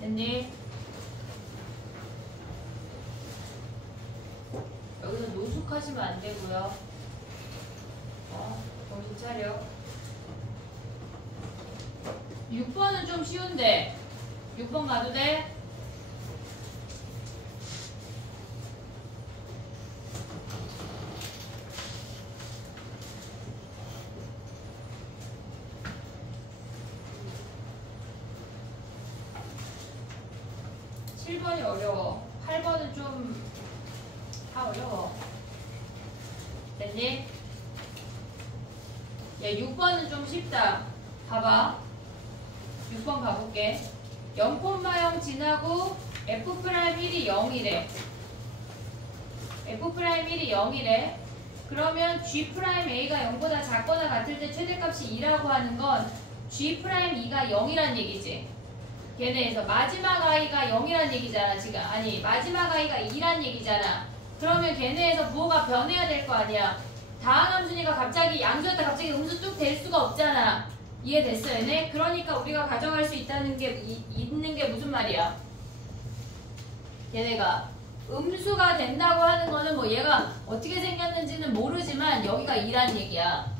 됐니? 여기서 노숙하시면 안 되고요. 정신 차려. 6번은 좀 쉬운데 6번 가도 돼? (7번이) 어려워. 8번은 좀 다 어려워. 됐니? 야 6번은 좀 쉽다. 봐봐. 6번 가볼게. 0,0 지나고 F'1이 0이래. F'1이 0이래. 그러면 G'A가 0보다 작거나 같을 때 최대값이 2라고 하는 건 G'E가 0이란 얘기지. 걔네에서 마지막 i가 0이란 얘기잖아 지금. 아니 마지막 i가 2란 얘기잖아. 그러면 걔네에서 뭐가 변해야 될 거 아니야. 다항함수니까 갑자기 양수였다 갑자기 음수 뚝 될 수가 없잖아. 이해됐어 얘네? 그러니까 우리가 가져갈 수 있다는 게 있는 게 무슨 말이야. 얘네가 음수가 된다고 하는 거는 뭐 얘가 어떻게 생겼는지는 모르지만 여기가 2란 얘기야.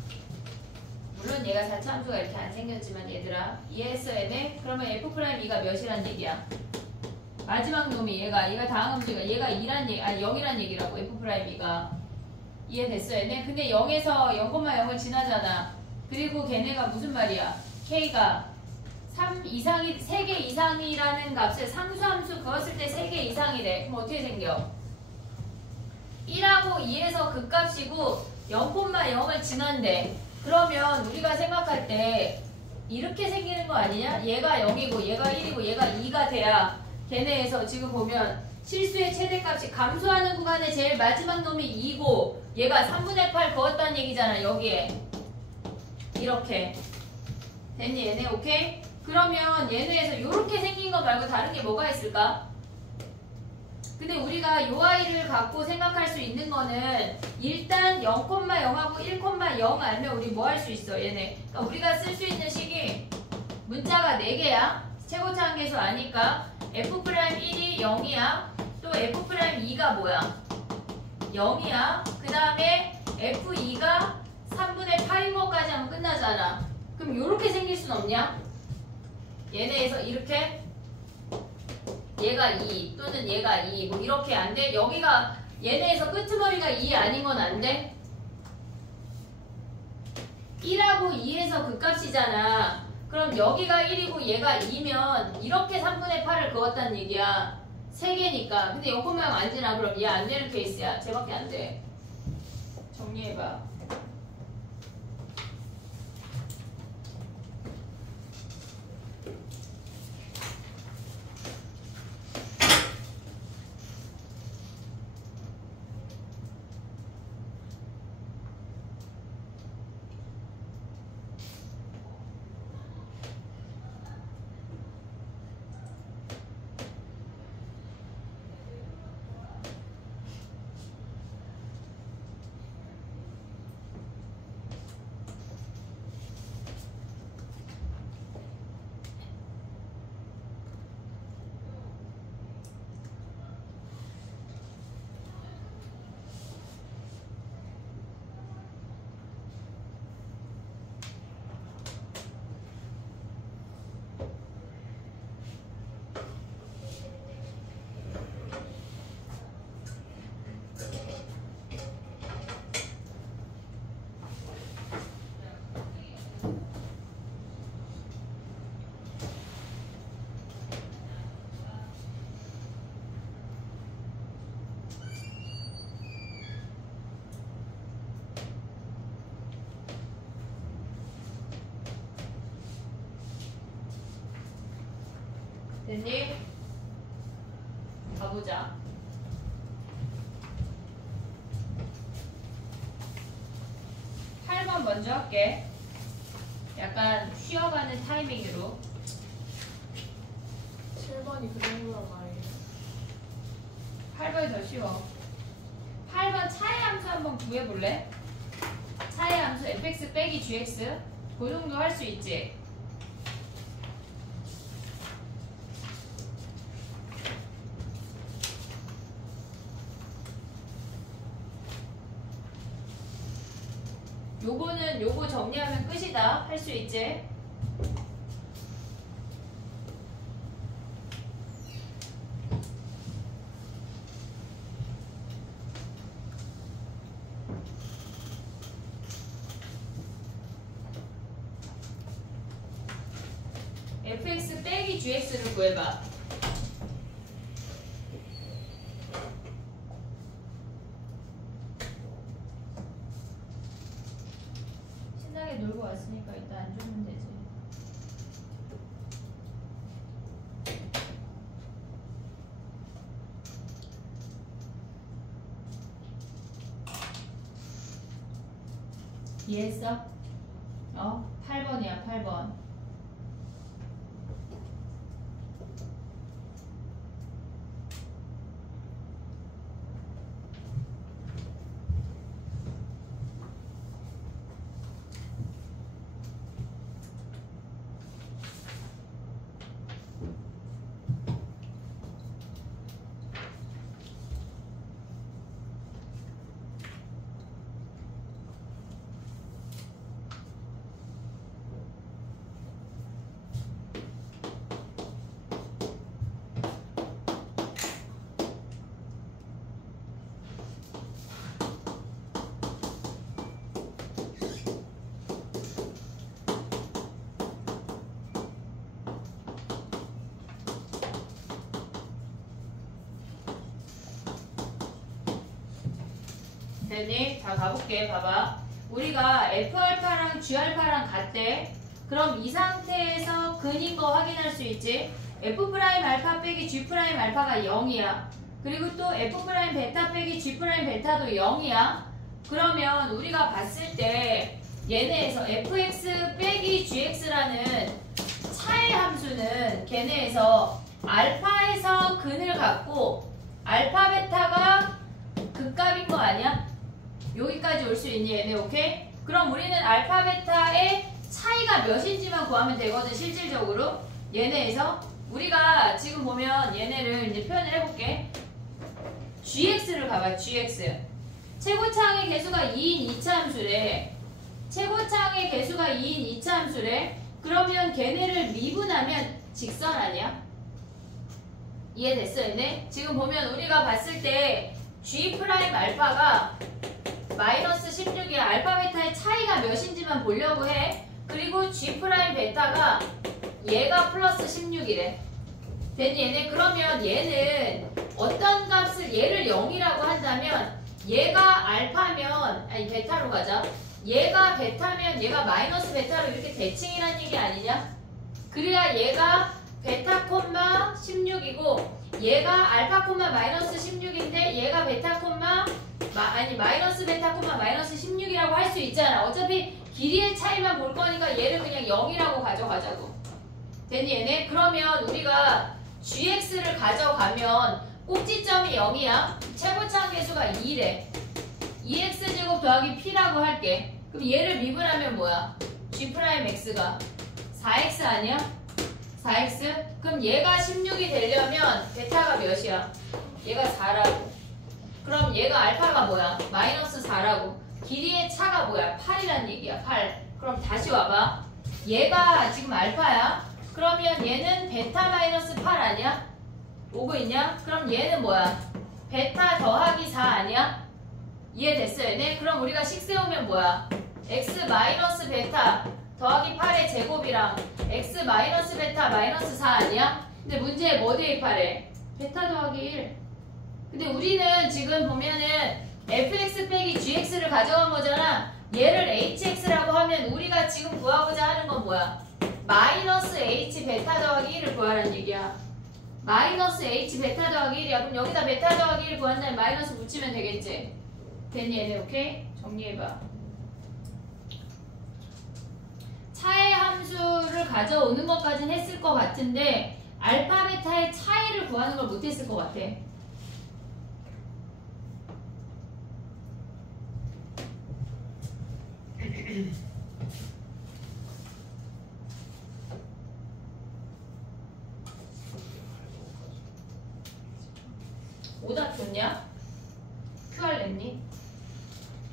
물론 얘가 자체함수가 이렇게 안 생겼지만 얘들아 이해했어 얘네? 그러면 F'E가 몇이란 얘기야? 마지막 놈이 얘가 다항함수가 얘가 2란 얘기 아니 0이란 얘기라고 F'E가. 이해됐어 얘네? 근데 0에서 0,0을 지나잖아. 그리고 걔네가 무슨 말이야? K가 3 이상이 3개 이상이라는 값을 상수함수 그었을 때 3개 이상이래. 그럼 어떻게 생겨? 1하고 2에서 그 값이고 0,0을 지난대. 그러면 우리가 생각할 때 이렇게 생기는 거 아니냐? 얘가 0이고 얘가 1이고 얘가 2가 돼야 걔네에서 지금 보면 실수의 최대값이 감소하는 구간의 제일 마지막 놈이 2고 얘가 3분의 8 그었다는 얘기잖아 여기에. 이렇게 됐니 얘네? 오케이? 그러면 얘네에서 이렇게 생긴 거 말고 다른 게 뭐가 있을까? 근데 우리가 요 아이를 갖고 생각할 수 있는 거는 일단 0,0하고 1,0 알면 우리 뭐 할 수 있어 얘네. 그러니까 우리가 쓸 수 있는 식이 문자가 4개야. 최고차 한계수 아니까 F'1이 0이야. 또 F'2가 뭐야? 0이야. 그 다음에 F2가 3분의 8인 것까지 하면 끝나잖아. 그럼 요렇게 생길 순 없냐? 얘네에서 이렇게 얘가 2 또는 얘가 2 뭐 이렇게 안 돼? 여기가 얘네에서 끄트머리가 2 아닌 건 안 돼? 1하고 2에서 그 값이잖아. 그럼 여기가 1이고 얘가 2면 이렇게 3분의 8을 그었다는 얘기야. 3개니까. 근데 0,0 안 지나. 그럼 얘 안 되는 케이스야. 쟤밖에 안 돼. 정리해봐. 됐니? 가보자. 먼저 할게. 약간 쉬어가는 타이밍으로. 7번이 그 정도란 말이에요. 8번이 더 쉬워. 8번 차의 함수 한번 구해볼래? 차의 함수 fx 빼기 gx 그 정도 할 수 있지? 요거는 요거 정리하면 끝이다. 할 수 있지? fx 빼기 gx를 구해봐. 신나게 놀고 왔으니까 일단 안 주면 되지. 이해했어? 8번이야 8번. 됐니? 자, 가볼게. 봐봐. 우리가 F알파랑 G알파랑 같대. 그럼 이 상태에서 근인 거 확인할 수 있지? F' 알파 빼기 G' 알파가 0이야. 그리고 또 F' 베타 빼기 G' 베타도 0이야. 그러면 우리가 봤을 때 얘네에서 fx 빼기 gx라는 차의 함수는 걔네에서 알파에서 근을 갖고 알파 베타가 극값인 거 아니야? 여기까지 올 수 있니 얘네? 오케이? 그럼 우리는 알파 베타의 차이가 몇인지만 구하면 되거든. 실질적으로 얘네에서 우리가 지금 보면 얘네를 이제 표현을 해볼게. gx를 봐봐. gx 최고차항의 개수가 2인 2차 함수래. 최고차항의 개수가 2인 2차 함수래. 그러면 걔네를 미분하면 직선 아니야? 이해됐어 얘네? 지금 보면 우리가 봤을 때 G' 알파가 마이너스 16이야. 알파 베타의 차이가 몇인지만 보려고 해. 그리고 G' 베타가 얘가 플러스 16이래. 됐니 얘네? 그러면 얘는 어떤 값을 얘를 0이라고 한다면 얘가 알파면 아니 베타로 가자. 얘가 베타면 얘가 마이너스 베타로 이렇게 대칭이란 얘기 아니냐? 그래야 얘가 베타 콤마 16이고 얘가 알파 콤마 마이너스 16인데 얘가 베타 콤마 마이너스 베타 콤마 마이너스 16이라고 할 수 있잖아. 어차피 길이의 차이만 볼 거니까 얘를 그냥 0이라고 가져가자고. 됐니 얘네? 그러면 우리가 gx를 가져가면 꼭지점이 0이야. 최고차항 개수가 2래. 2x제곱 더하기 p라고 할게. 그럼 얘를 미분하면 뭐야? g'x가 4x 아니야? 4x? 그럼 얘가 16이 되려면 베타가 몇이야? 얘가 4라고. 그럼 얘가 알파가 뭐야? 마이너스 4라고. 길이의 차가 뭐야? 8이란 얘기야. 8. 그럼 다시 와봐. 얘가 지금 알파야. 그러면 얘는 베타 마이너스 8 아니야? 오고 있냐? 그럼 얘는 뭐야? 베타 더하기 4 아니야? 이해됐어 얘네? 그럼 우리가 식 세우면 뭐야? x 마이너스 베타 더하기 8의 제곱이랑 x 마이너스 베타 마이너스 4 아니야? 근데 문제에 뭐 대입하래? 베타 더하기 1. 근데 우리는 지금 보면은 fx 빼기 gx를 가져간 거잖아. 얘를 hx라고 하면 우리가 지금 구하고자 하는 건 뭐야? 마이너스 h 베타 더하기 1을 구하라는 얘기야. 마이너스 h 베타 더하기 1이야. 그럼 여기다 베타 더하기 1 구한 다음에 마이너스 붙이면 되겠지? 됐니 얘네? 오케이? 정리해봐. 차의 함수를 가져오는 것까지는 했을 것 같은데 알파 베타의 차이를 구하는 걸 못했을 것 같아. 오답 좋냐? QR 냈니?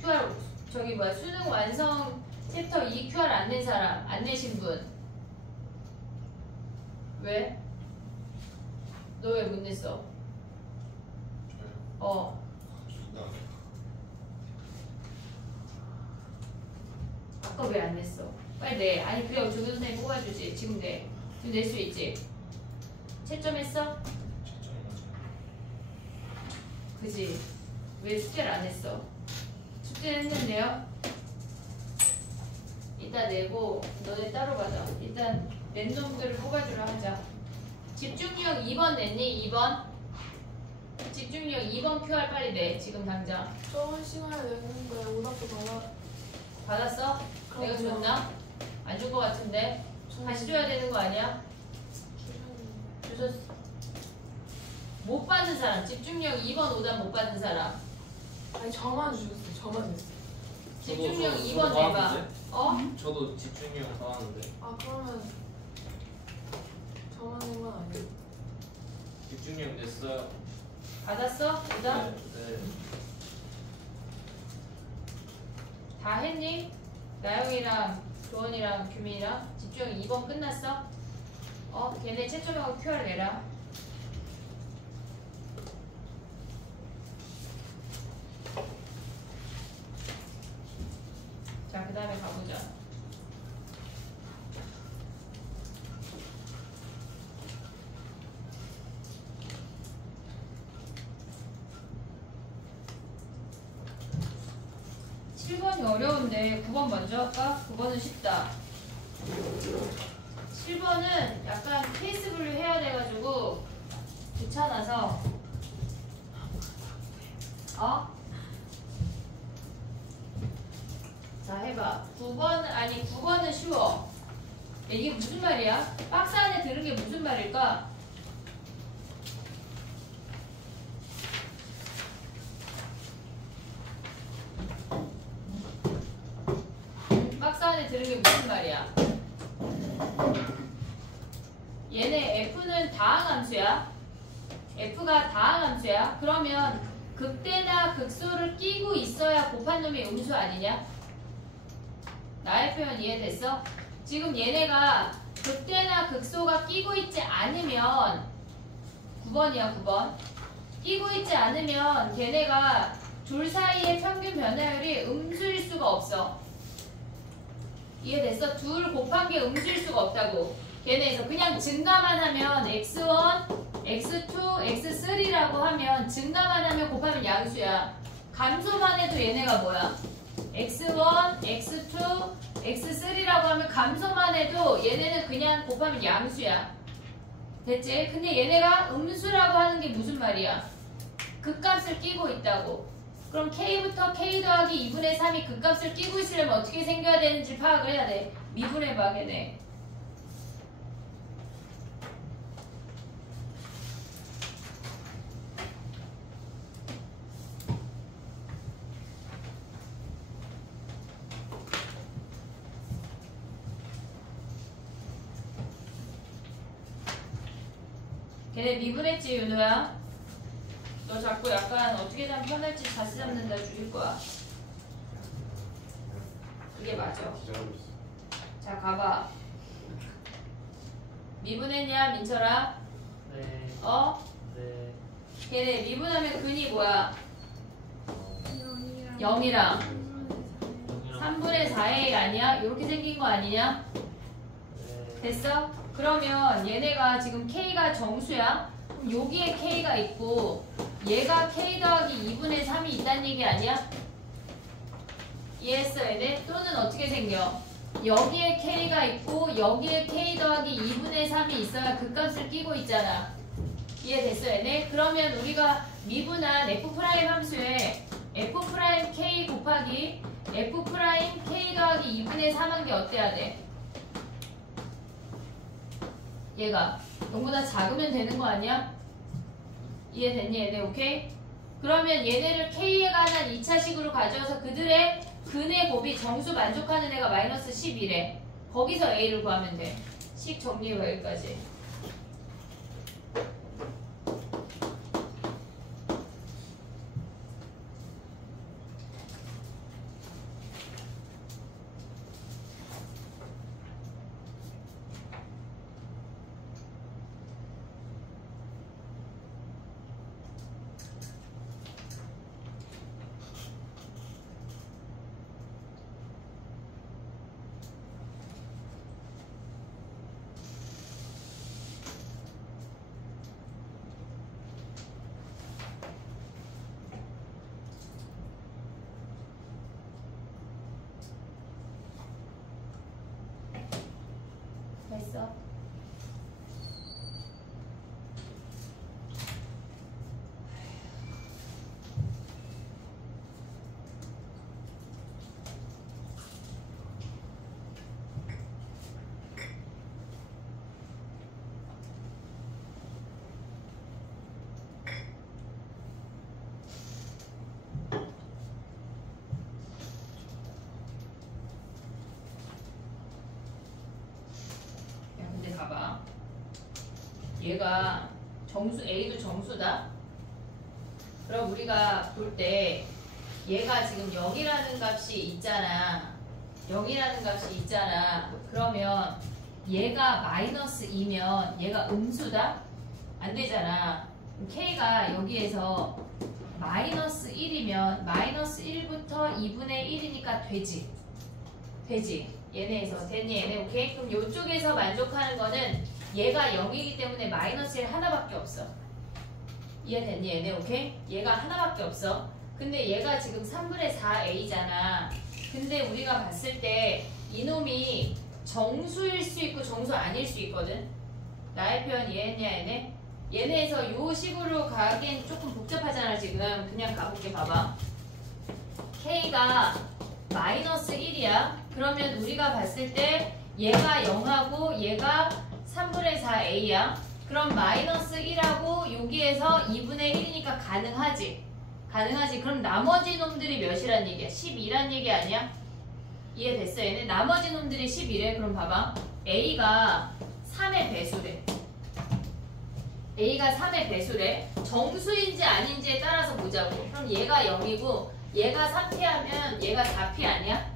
QR 저기 뭐야 수능 완성 챕터 2 QR 안 낸 사람 안 내신 분 왜? 너 왜 못 냈어? 아까 왜 안 냈어? 빨리 내. 아니 그래 조교 선생님 뽑아주지. 지금 내. 지금 낼 수 있지? 채점했어? 그지? 왜 숙제를 안 했어? 숙제는 했는데요? 이따 내고 너네 따로 받아. 일단 낸 놈들을 뽑아주라 하자. 집중력 2번 냈니? 2번? 집중력 2번 QR 빨리 내. 지금 당장. 저번 시간에 냈는데 오답도 받았어? 내가 그럼요. 줬나? 안 준 거 같은데? 다시 줘야 되는 거 아니야? 주셨어. 못 받은 사람. 집중력 2번 오답 못 받은 사람. 아니 저만 주셨어요. 저만 냈어요. 집중력 저도 2번 다 내봐. 하는데? 어? 저도 집중력 다 하는데 아 그러면 저만 낸 건 아니에요. 집중력 냈어요. 받았어? 오답? 네. 다 했니? 나영이랑 조원이랑 규민이랑 집중력 2번 끝났어? 걔네 채점하고 QR 내라. 자, 그 다음에 가보자. 7번이 어려운데 9번 먼저 할까? 9번은 쉽다. 7번은 약간 케이스 분류 해야 돼가지고 귀찮아서 자 해봐. 9번은 쉬워. 이게 무슨 말이야? 박스 안에 들은 게 무슨 말일까? 박스 안에 들은 게 무슨 말이야? 얘네 F는 다항함수야. F가 다항함수야. 그러면 극대나 극소를 끼고 있어야 곱한 놈이 음수 아니냐? 나의 표현 이해됐어? 지금 얘네가 극대나 극소가 끼고 있지 않으면 9번이야 9번. 끼고 있지 않으면 걔네가 둘 사이의 평균 변화율이 음수일 수가 없어. 이해됐어? 둘 곱한 게 음수일 수가 없다고. 걔네에서 그냥 증가만 하면 x1, x2, x3라고 하면 증가만 하면 곱하면 양수야. 감소만 해도 얘네가 뭐야? x1, x2, x3라고 하면 감소만 해도 얘네는 그냥 곱하면 양수야. 됐지? 근데 얘네가 음수라고 하는 게 무슨 말이야? 극값을 끼고 있다고. 그럼 k부터 k 더하기 2분의 3이 극값을 끼고 있으려면 어떻게 생겨야 되는지 파악을 해야 돼. 미분해봐 걔네. 걔네 미분했지 윤호야? 너 자꾸 약간 어떻게 하면 편할지 자세 잡는다 죽일 거야. 그게 맞아. 기절하고 있어. 자 가봐. 미분했냐 민철아? 네. 어? 네. 걔네 미분하면 근이 뭐야? 0이랑 0이랑 3분의 4a 아니야? 이렇게 생긴 거 아니냐? 네. 됐어? 그러면 얘네가 지금 k가 정수야? 그럼 여기에 k가 있고 얘가 k 더하기 2분의 3이 있다는 얘기 아니야? 이해했어 얘네? 또는 어떻게 생겨? 여기에 k가 있고 여기에 k 더하기 2분의 3이 있어야 극값을 끼고 있잖아. 이해됐어 얘네? 그러면 우리가 미분한 f' 함수에 f' 곱하기 f' 더하기 2분의 3한 게 어때야 돼? 얘가 0보다 작으면 되는 거 아니야? 이해됐니 얘네? 오케이? 그러면 얘네를 k에 관한 2차식으로 가져와서 그들의 근의 곱이 정수 만족하는 애가 마이너스 11에 거기서 a를 구하면 돼. 식 정리해 여기까지. 됐어? 봐봐. 얘가 정수 A도 정수다. 그럼 우리가 볼 때 얘가 지금 0이라는 값이 있잖아. 0이라는 값이 있잖아. 그러면 얘가 마이너스 2면 얘가 음수다? 안 되잖아. K가 여기에서 마이너스 1이면 마이너스 1부터 2분의 1이니까 되지. 되지. 얘네에서 됐니 얘네? 오케이? 그럼 이쪽에서 만족하는 거는 얘가 0이기 때문에 마이너스 1 하나밖에 없어. 이해됐니 얘네? 오케이? 얘가 하나밖에 없어. 근데 얘가 지금 3분의 4a잖아. 근데 우리가 봤을 때 이놈이 정수일 수 있고 정수 아닐 수 있거든. 나의 표현 이해했냐 얘네? 얘네에서 요 식으로 가기엔 조금 복잡하잖아 지금. 그냥 가볼게. 봐봐. K가 마이너스 1이야. 그러면 우리가 봤을 때 얘가 0하고 얘가 3분의 4a야. 그럼 마이너스 1하고 여기에서 2분의 1이니까 가능하지. 가능하지. 그럼 나머지 놈들이 몇이란 얘기야? 12란 얘기 아니야? 이해됐어 얘네? 나머지 놈들이 11에. 그럼 봐봐. a가 3의 배수래. a가 3의 배수래. 정수인지 아닌지에 따라서 보자고. 그럼 얘가 0이고 얘가 3p 하면 얘가 4p 아니야?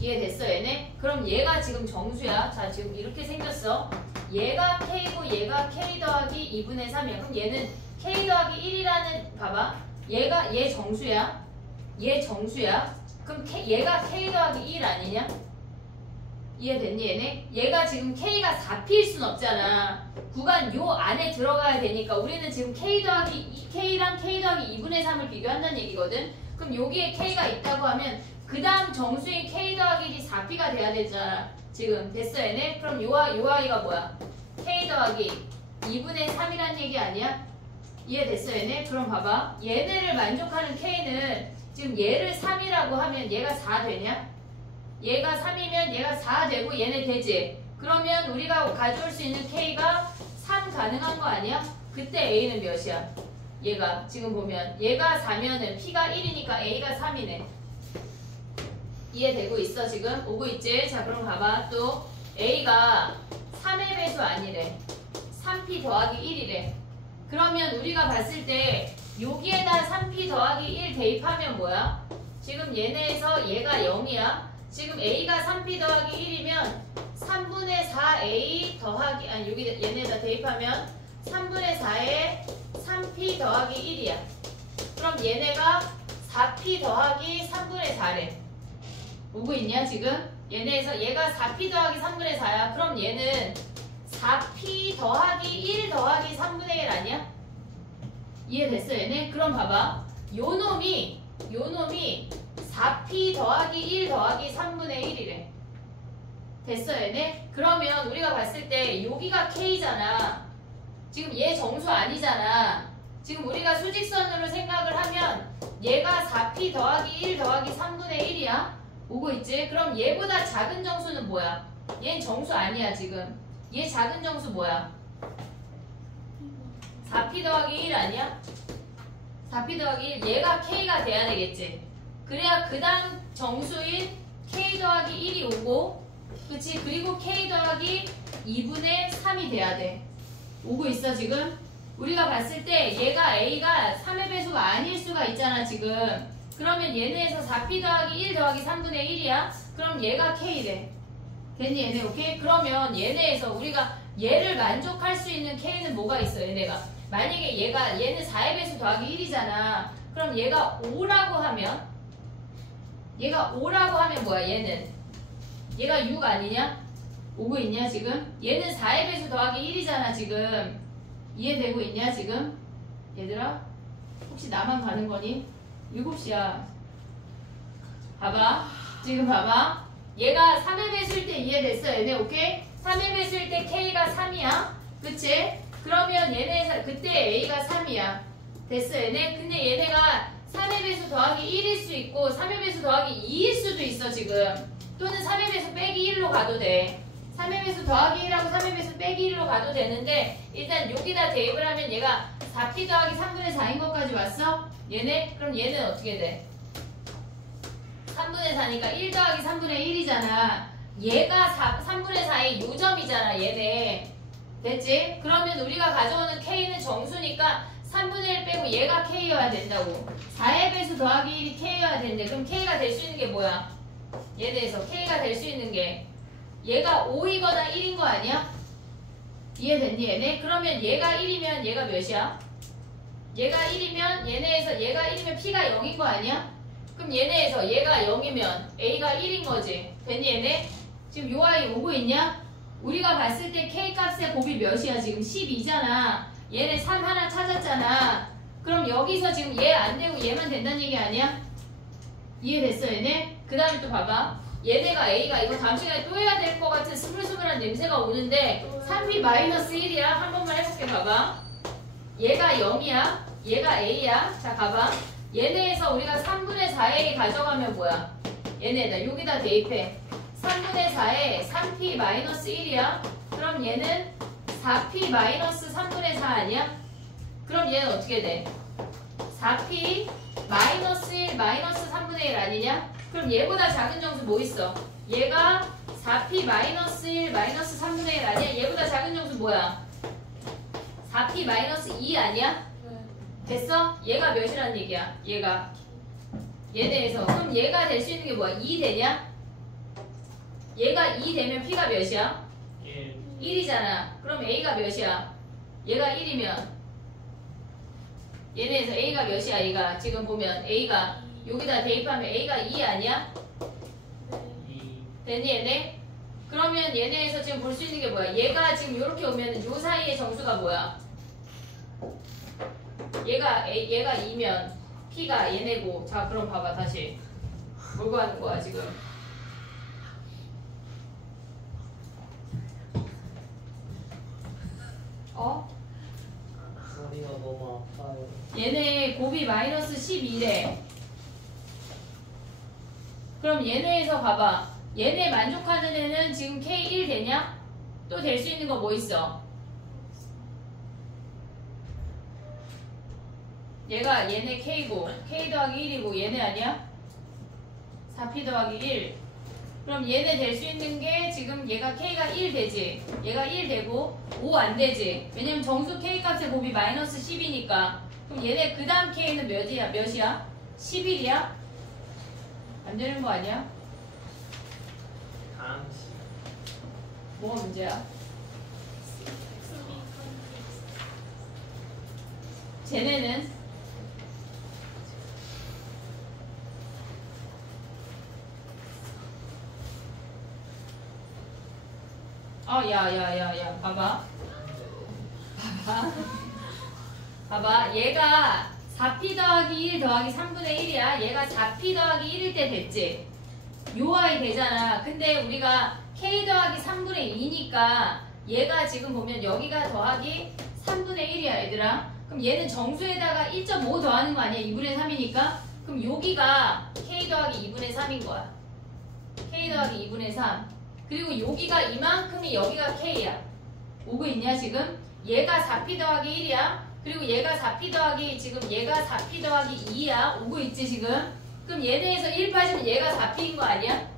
이해됐어 얘네? 그럼 얘가 지금 정수야. 자 지금 이렇게 생겼어. 얘가 k고 얘가 k 더하기 2분의 3이야. 그럼 얘는 k 더하기 1이라는 봐봐. 얘 정수야. 얘 정수야. 그럼 얘가 k 더하기 1 아니냐? 이해됐니 얘네? 얘가 지금 k가 4p일 순 없잖아. 구간 요 안에 들어가야 되니까 우리는 지금 k랑 k 더하기 2분의 3을 비교한다는 얘기거든. 그럼 여기에 k가 있다고 하면 그 다음 정수인 k 더하기 1이 4p가 돼야 되잖아. 지금 됐어 얘네? 그럼 요 아이가 뭐야? k 더하기 2분의 3이란 얘기 아니야? 이해됐어 얘네? 그럼 봐봐. 얘네를 만족하는 k는 지금 얘를 3이라고 하면 얘가 4 되냐? 얘가 3이면 얘가 4 되고 얘네 되지? 그러면 우리가 가져올 수 있는 k가 3 가능한 거 아니야? 그때 a는 몇이야? 얘가 지금 보면 얘가 4면은 p가 1이니까 a가 3이네. 이해되고 있어 지금? 오고 있지? 자 그럼 봐봐. 또 a가 3의 배수 아니래. 3p 더하기 1이래. 그러면 우리가 봤을 때 여기에다 3p 더하기 1 대입하면 뭐야? 지금 얘네에서 얘가 0이야. 지금 a가 3p 더하기 1이면 3분의 4a 더하기 아니 여기 얘네에다 대입하면 3분의 4에 3p 더하기 1이야. 그럼 얘네가 4p 더하기 3분의 4래. 오고 있냐 지금? 얘네에서 얘가 4p 더하기 3분의 4야. 그럼 얘는 4p 더하기 1 더하기 3분의 1 아니야? 이해됐어 얘네? 그럼 봐봐. 요 놈이 4p 더하기 1 더하기 3분의 1이래. 됐어 얘네? 그러면 우리가 봤을 때 여기가 k잖아. 지금 얘 정수 아니잖아. 지금 우리가 수직선으로 생각을 하면 얘가 4p 더하기 1 더하기 3분의 1이야. 오고 있지? 그럼 얘보다 작은 정수는 뭐야? 얘는 정수 아니야 지금. 얘 작은 정수 뭐야? 4p 더하기 1 아니야? 4p 더하기 1 얘가 k가 돼야 되겠지. 그래야 그 다음 정수인 k 더하기 1이 오고 그치? 그리고 k 더하기 2분의 3이 돼야 돼. 오고 있어 지금? 우리가 봤을 때 얘가 a가 3의 배수가 아닐 수가 있잖아 지금. 그러면 얘네에서 4p 더하기 1 더하기 3분의 1이야? 그럼 얘가 k래. 됐니 얘네? 오케이? 그러면 얘네에서 우리가 얘를 만족할 수 있는 k는 뭐가 있어 얘네가? 만약에 얘는 4의 배수 더하기 1이잖아. 그럼 얘가 5라고 하면 뭐야 얘는? 얘가 6 아니냐? 오고 있냐 지금? 얘는 4의 배수 더하기 1이잖아 지금. 이해되고 있냐 지금? 얘들아? 혹시 나만 가는 거니? 7시야. 봐봐. 지금 봐봐. 얘가 3의 배수일 때 이해됐어 얘네? 오케이? 3의 배수일 때 k가 3이야. 그치? 그러면 얘네 그때 a가 3이야. 됐어 얘네? 근데 얘네가 3의 배수 더하기 1일 수 있고 3의 배수 더하기 2일 수도 있어 지금. 또는 3의 배수 빼기 1로 가도 돼. 3의 배수 더하기 1하고 3의 배수 빼기 1로 가도 되는데 일단 여기다 대입을 하면 얘가 4p 더하기 3분의 4인 것까지 왔어? 얘네? 그럼 얘는 어떻게 돼? 3분의 4니까 1 더하기 3분의 1이잖아. 얘가 3분의 4의 요점이잖아 얘네. 됐지? 그러면 우리가 가져오는 k는 정수니까 3분의 1 빼고 얘가 k여야 된다고. 4의 배수 더하기 1이 k여야 된대. 그럼 k가 될 수 있는 게 뭐야? 얘네에서 k가 될 수 있는 게 얘가 5이거나 1인 거 아니야? 이해됐니 얘네? 그러면 얘가 1이면 얘가 몇이야? 얘가 1이면 얘네에서 얘가 1이면 p가 0인 거 아니야? 그럼 얘네에서 얘가 0이면 a가 1인 거지. 됐니 얘네? 지금 요 아이 오고 있냐? 우리가 봤을 때 k 값의 곱이 몇이야? 지금 12잖아. 얘네 3 하나 찾았잖아. 그럼 여기서 지금 얘 안 되고 얘만 된다는 얘기 아니야? 이해됐어 얘네? 그 다음에 또 봐봐. 얘네가 A가 이거 다음 시간에 또 해야 될 것 같은 스물스물한 냄새가 오는데 3p-1이야. 한 번만 해볼게. 봐봐. 얘가 0이야. 얘가 A야. 자 가봐. 얘네에서 우리가 3분의 4A 가져가면 뭐야? 얘네다. 여기다 대입해. 3분의 4에 3p-1이야. 그럼 얘는 4p-3분의 4 아니야? 그럼 얘는 어떻게 돼? 4p-1 3분의 1 아니냐? 그럼 얘보다 작은 정수 뭐 있어? 얘가 4p-1 3분의 1 아니야? 얘보다 작은 정수 뭐야? 4p-2 아니야? 됐어? 얘가 몇이란 얘기야? 얘네에서. 그럼 얘가 될 수 있는 게 뭐야? 2 되냐? 얘가 2 되면 p가 몇이야? 1이잖아. 그럼 a가 몇이야? 얘가 1이면 얘네에서 a가 몇이야? 얘가 지금 보면 a가 여기다 대입하면 a가 2 아니야? 됐니 얘네? 그러면 얘네에서 지금 볼 수 있는 게 뭐야? 얘가 지금 이렇게 오면 요 사이의 정수가 뭐야? 얘가 2면 p가 얘네고. 자 그럼 봐봐 다시 뭘 구하는 거야 지금? 머리가 너무 아파요. 얘네 곱이 마이너스 12래. 그럼 얘네에서 봐봐. 얘네 만족하는 애는 지금 K1 되냐? 또 될 수 있는 거 뭐 있어? 얘네 K고 K 더하기 1이고 얘네 아니야? 4P 더하기 1. 그럼 얘네 될 수 있는 게 지금 얘가 K가 1 되지. 얘가 1 되고 5 안 되지. 왜냐면 정수 K 값의 곱이 마이너스 10이니까. 그럼 얘네 그 다음 K는 몇이야? 11이야? 안 되는 거 아니야? 당시. 뭐가 문제야? 쟤네는? 야, 봐봐. 봐봐. 얘가 4p 더하기 1 더하기 3분의 1이야. 얘가 4p 더하기 1일 때 됐지? 요 아이 되잖아. 근데 우리가 k 더하기 3분의 2니까 얘가 지금 보면 여기가 더하기 3분의 1이야, 얘들아. 그럼 얘는 정수에다가 1.5 더하는 거 아니야? 2분의 3이니까? 그럼 여기가 k 더하기 2분의 3인 거야. k 더하기 2분의 3. 그리고 여기가 이만큼이 여기가 k야. 오고 있냐 지금? 얘가 4p 더하기 1이야. 그리고 얘가 4p 더하기 지금 얘가 4p 더하기 2야. 오고 있지 지금? 그럼 얘네에서 1 빠지면 얘가 4p인 거 아니야?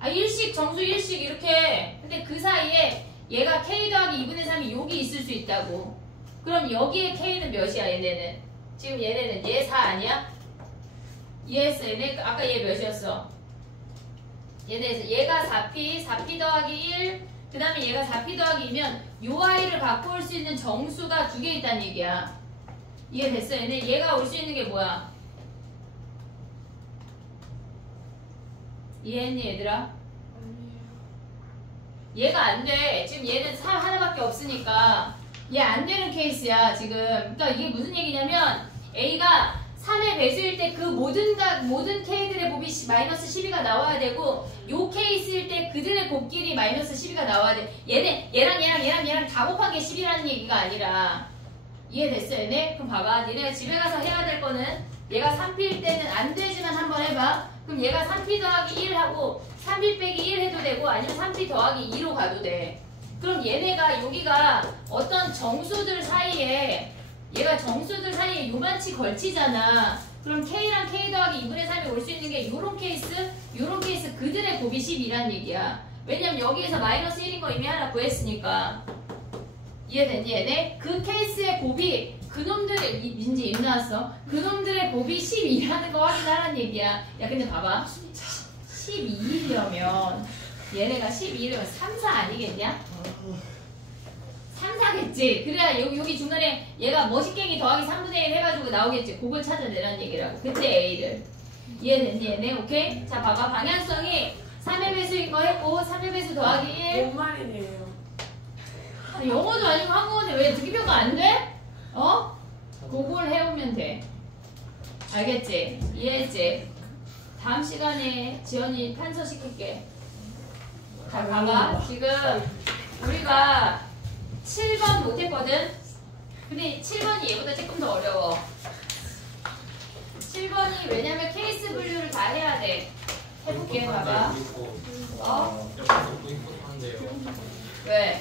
아 1씩 정수 1씩 이렇게. 근데 그 사이에 얘가 k 더하기 2분의 3이 여기 있을 수 있다고. 그럼 여기에 k는 몇이야 얘네는? 지금 얘네는 얘 4 아니야? 이해했어 얘네? 아까 얘 몇이었어? 얘네에서 얘가 4p 더하기 1, 그 다음에 얘가 4p 더하기 2면 요 아이를 갖고 올 수 있는 정수가 2개 있다는 얘기야. 이해됐어 얘네? 얘가 올 수 있는 게 뭐야? 이해했니 얘들아? 얘가 안 돼. 지금 얘는 3 하나밖에 없으니까 얘 안 되는 케이스야 지금. 그러니까 이게 무슨 얘기냐면 A가 3의 배수일 때 그 모든 K들의 곱이 마이너스 12가 나와야 되고 요 케이스일 때 그들의 곱끼리 마이너스 12가 나와야 돼. 얘랑 다 곱한 게 10이라는 얘기가 아니라. 이해됐어 얘네? 그럼 봐봐. 얘네가 집에 가서 해야 될 거는 얘가 3p일 때는 안 되지만 한번 해봐. 그럼 얘가 3p 더하기 1 하고 3p 빼기 1 해도 되고 아니면 3p 더하기 2로 가도 돼. 그럼 얘네가 여기가 어떤 정수들 사이에 얘가 정수들 사이에 요만치 걸치잖아. 그럼 K랑 K 더하기 2분의 3이 올 수 있는 게 요런 케이스 그들의 곱이 10이란 얘기야. 왜냐면 여기에서 마이너스 1인 거 이미 하나 구했으니까. 이해됐니 얘네? 그 케이스의 곱이 그놈들의 민지 입 나왔어. 그놈들의 곱이 12라는 거 확인하라는 얘기야. 야 근데 봐봐. 12이려면 얘네가 12이려면 3, 4 아니겠냐? 3, 4겠지. 그래야 여기 중간에 얘가 머시갱이 더하기 3분의 1 해가지고 나오겠지. 그걸 찾아내라는 얘기라고. 그때 A를. 이해됐니 얘네? 오케이? 자 봐봐. 방향성이 3의 배수인 거 했고 3의 배수 더하기 1. 뭔 말이에요? 영어도 아니고 한국어인데 왜 듣기평가 안 돼? 어? 그걸 해오면 돼. 알겠지? 이해했지? 다음 시간에 지연이 판서 시킬게. 자, 봐봐. 지금 우리가 7번 못했거든? 근데 7번이 얘보다 조금 더 어려워. 7번이 왜냐면 케이스 분류를 다 해야 돼. 해볼게, 봐봐. 어? 왜?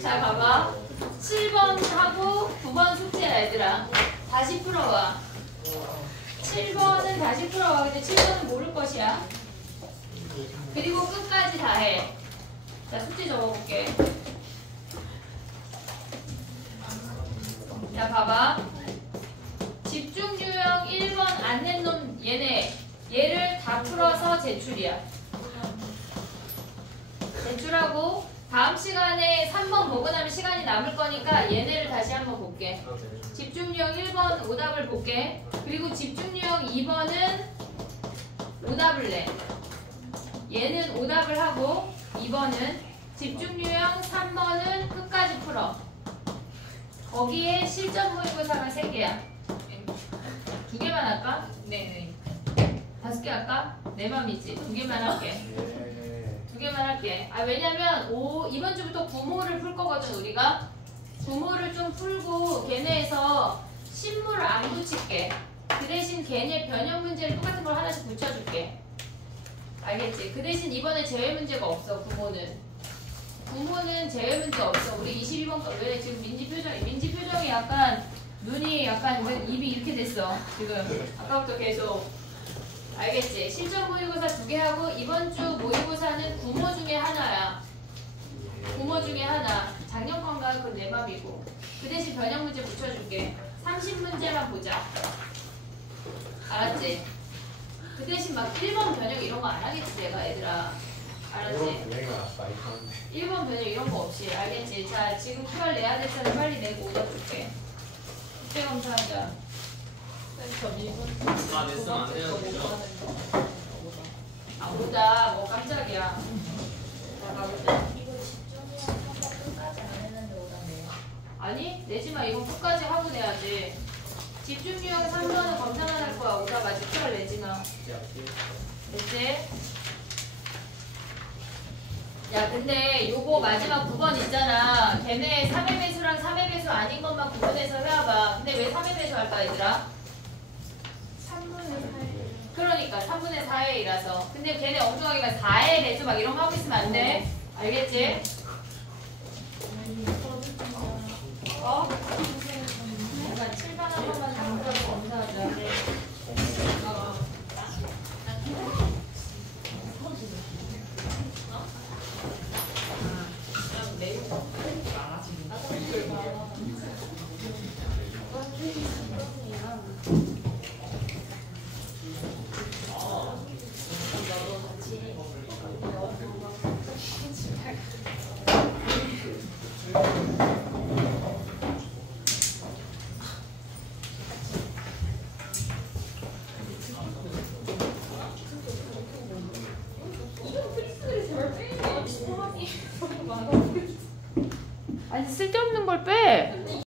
자, 봐봐. 7번하고 9번 숙제야, 얘들아. 다시 풀어와. 7번은 다시 풀어와. 근데 7번은 모를 것이야. 그리고 끝까지 다 해. 자, 숙제 적어볼게. 자, 봐봐. 집중 유형 1번 안 낸 놈 얘를 다 풀어서 제출이야. 제출하고 다음 시간에 3번 보고 나면 시간이 남을 거니까 얘네를 다시 한번 볼게. 집중 유형 1번 오답을 볼게. 그리고 집중 유형 2번은 오답을 내. 얘는 오답을 하고 2번은 집중 유형 3번은 끝까지 풀어. 거기에 실전 모의고사가 3개야. 2개만 할까? 네네. 5개 할까? 내 맘이지. 2개만 할게. 예. 2개만 할게. 아, 왜냐면 이번 주부터 구모를 풀 거거든, 우리가. 구모를 좀 풀고 걔네에서 신물을 안 붙일게. 그 대신 걔네 변형 문제를 똑같은 걸 하나씩 붙여줄게. 알겠지? 그 대신 이번에 제외 문제가 없어, 구모는. 구모는 제외 문제 없어. 우리 22번 거, 왜 지금 민지 표정이 약간 눈이 약간 왜 입이 이렇게 됐어, 지금. 아까부터 계속. 알겠지? 실전 모의고사 2개 하고 이번 주 모의고사는 구모 중에 하나야. 구모 중에 하나. 작년 건가 그건 내 맘이고. 그 대신 변형 문제 붙여줄게. 30문제만 보자. 알았지? 그 대신 막 1번 변형 이런 거 안 하겠지 내가, 얘들아. 알았지? 1번 변형 이런 거 없이. 알겠지? 자, 지금 QR 내야 될 사람 빨리 내고 오다 줄게. 숙제 검사하자. 저 미분. 아, 냈으면 안 돼요, 그죠? 아, 오다. 뭐 깜짝이야. 자, 가보자. 이거 집중해야 한번 끝까지 안 했는데 오다네요. 아니, 내지마. 이건 끝까지 하고 내야지. 집중 유형 3번은 검사만 할 거야. 오다 마지 QR 내지마. 됐지? 야, 근데 요거 마지막 9번 있잖아. 걔네 3의 배수랑 3의 배수 아닌 것만 구분해서 해와봐. 근데 왜 3의 배수 할까, 얘들아? 3분의 8. 그러니까 3분의 4의 1이라서. 근데 걔네 엉뚱하게 막 4의 배수 막 이런 거 하고 있으면 안 돼. 알겠지? 어? 약간 7번 한 번만 잠깐 검사하자. 어. 아니, 쓸데없는 걸 빼.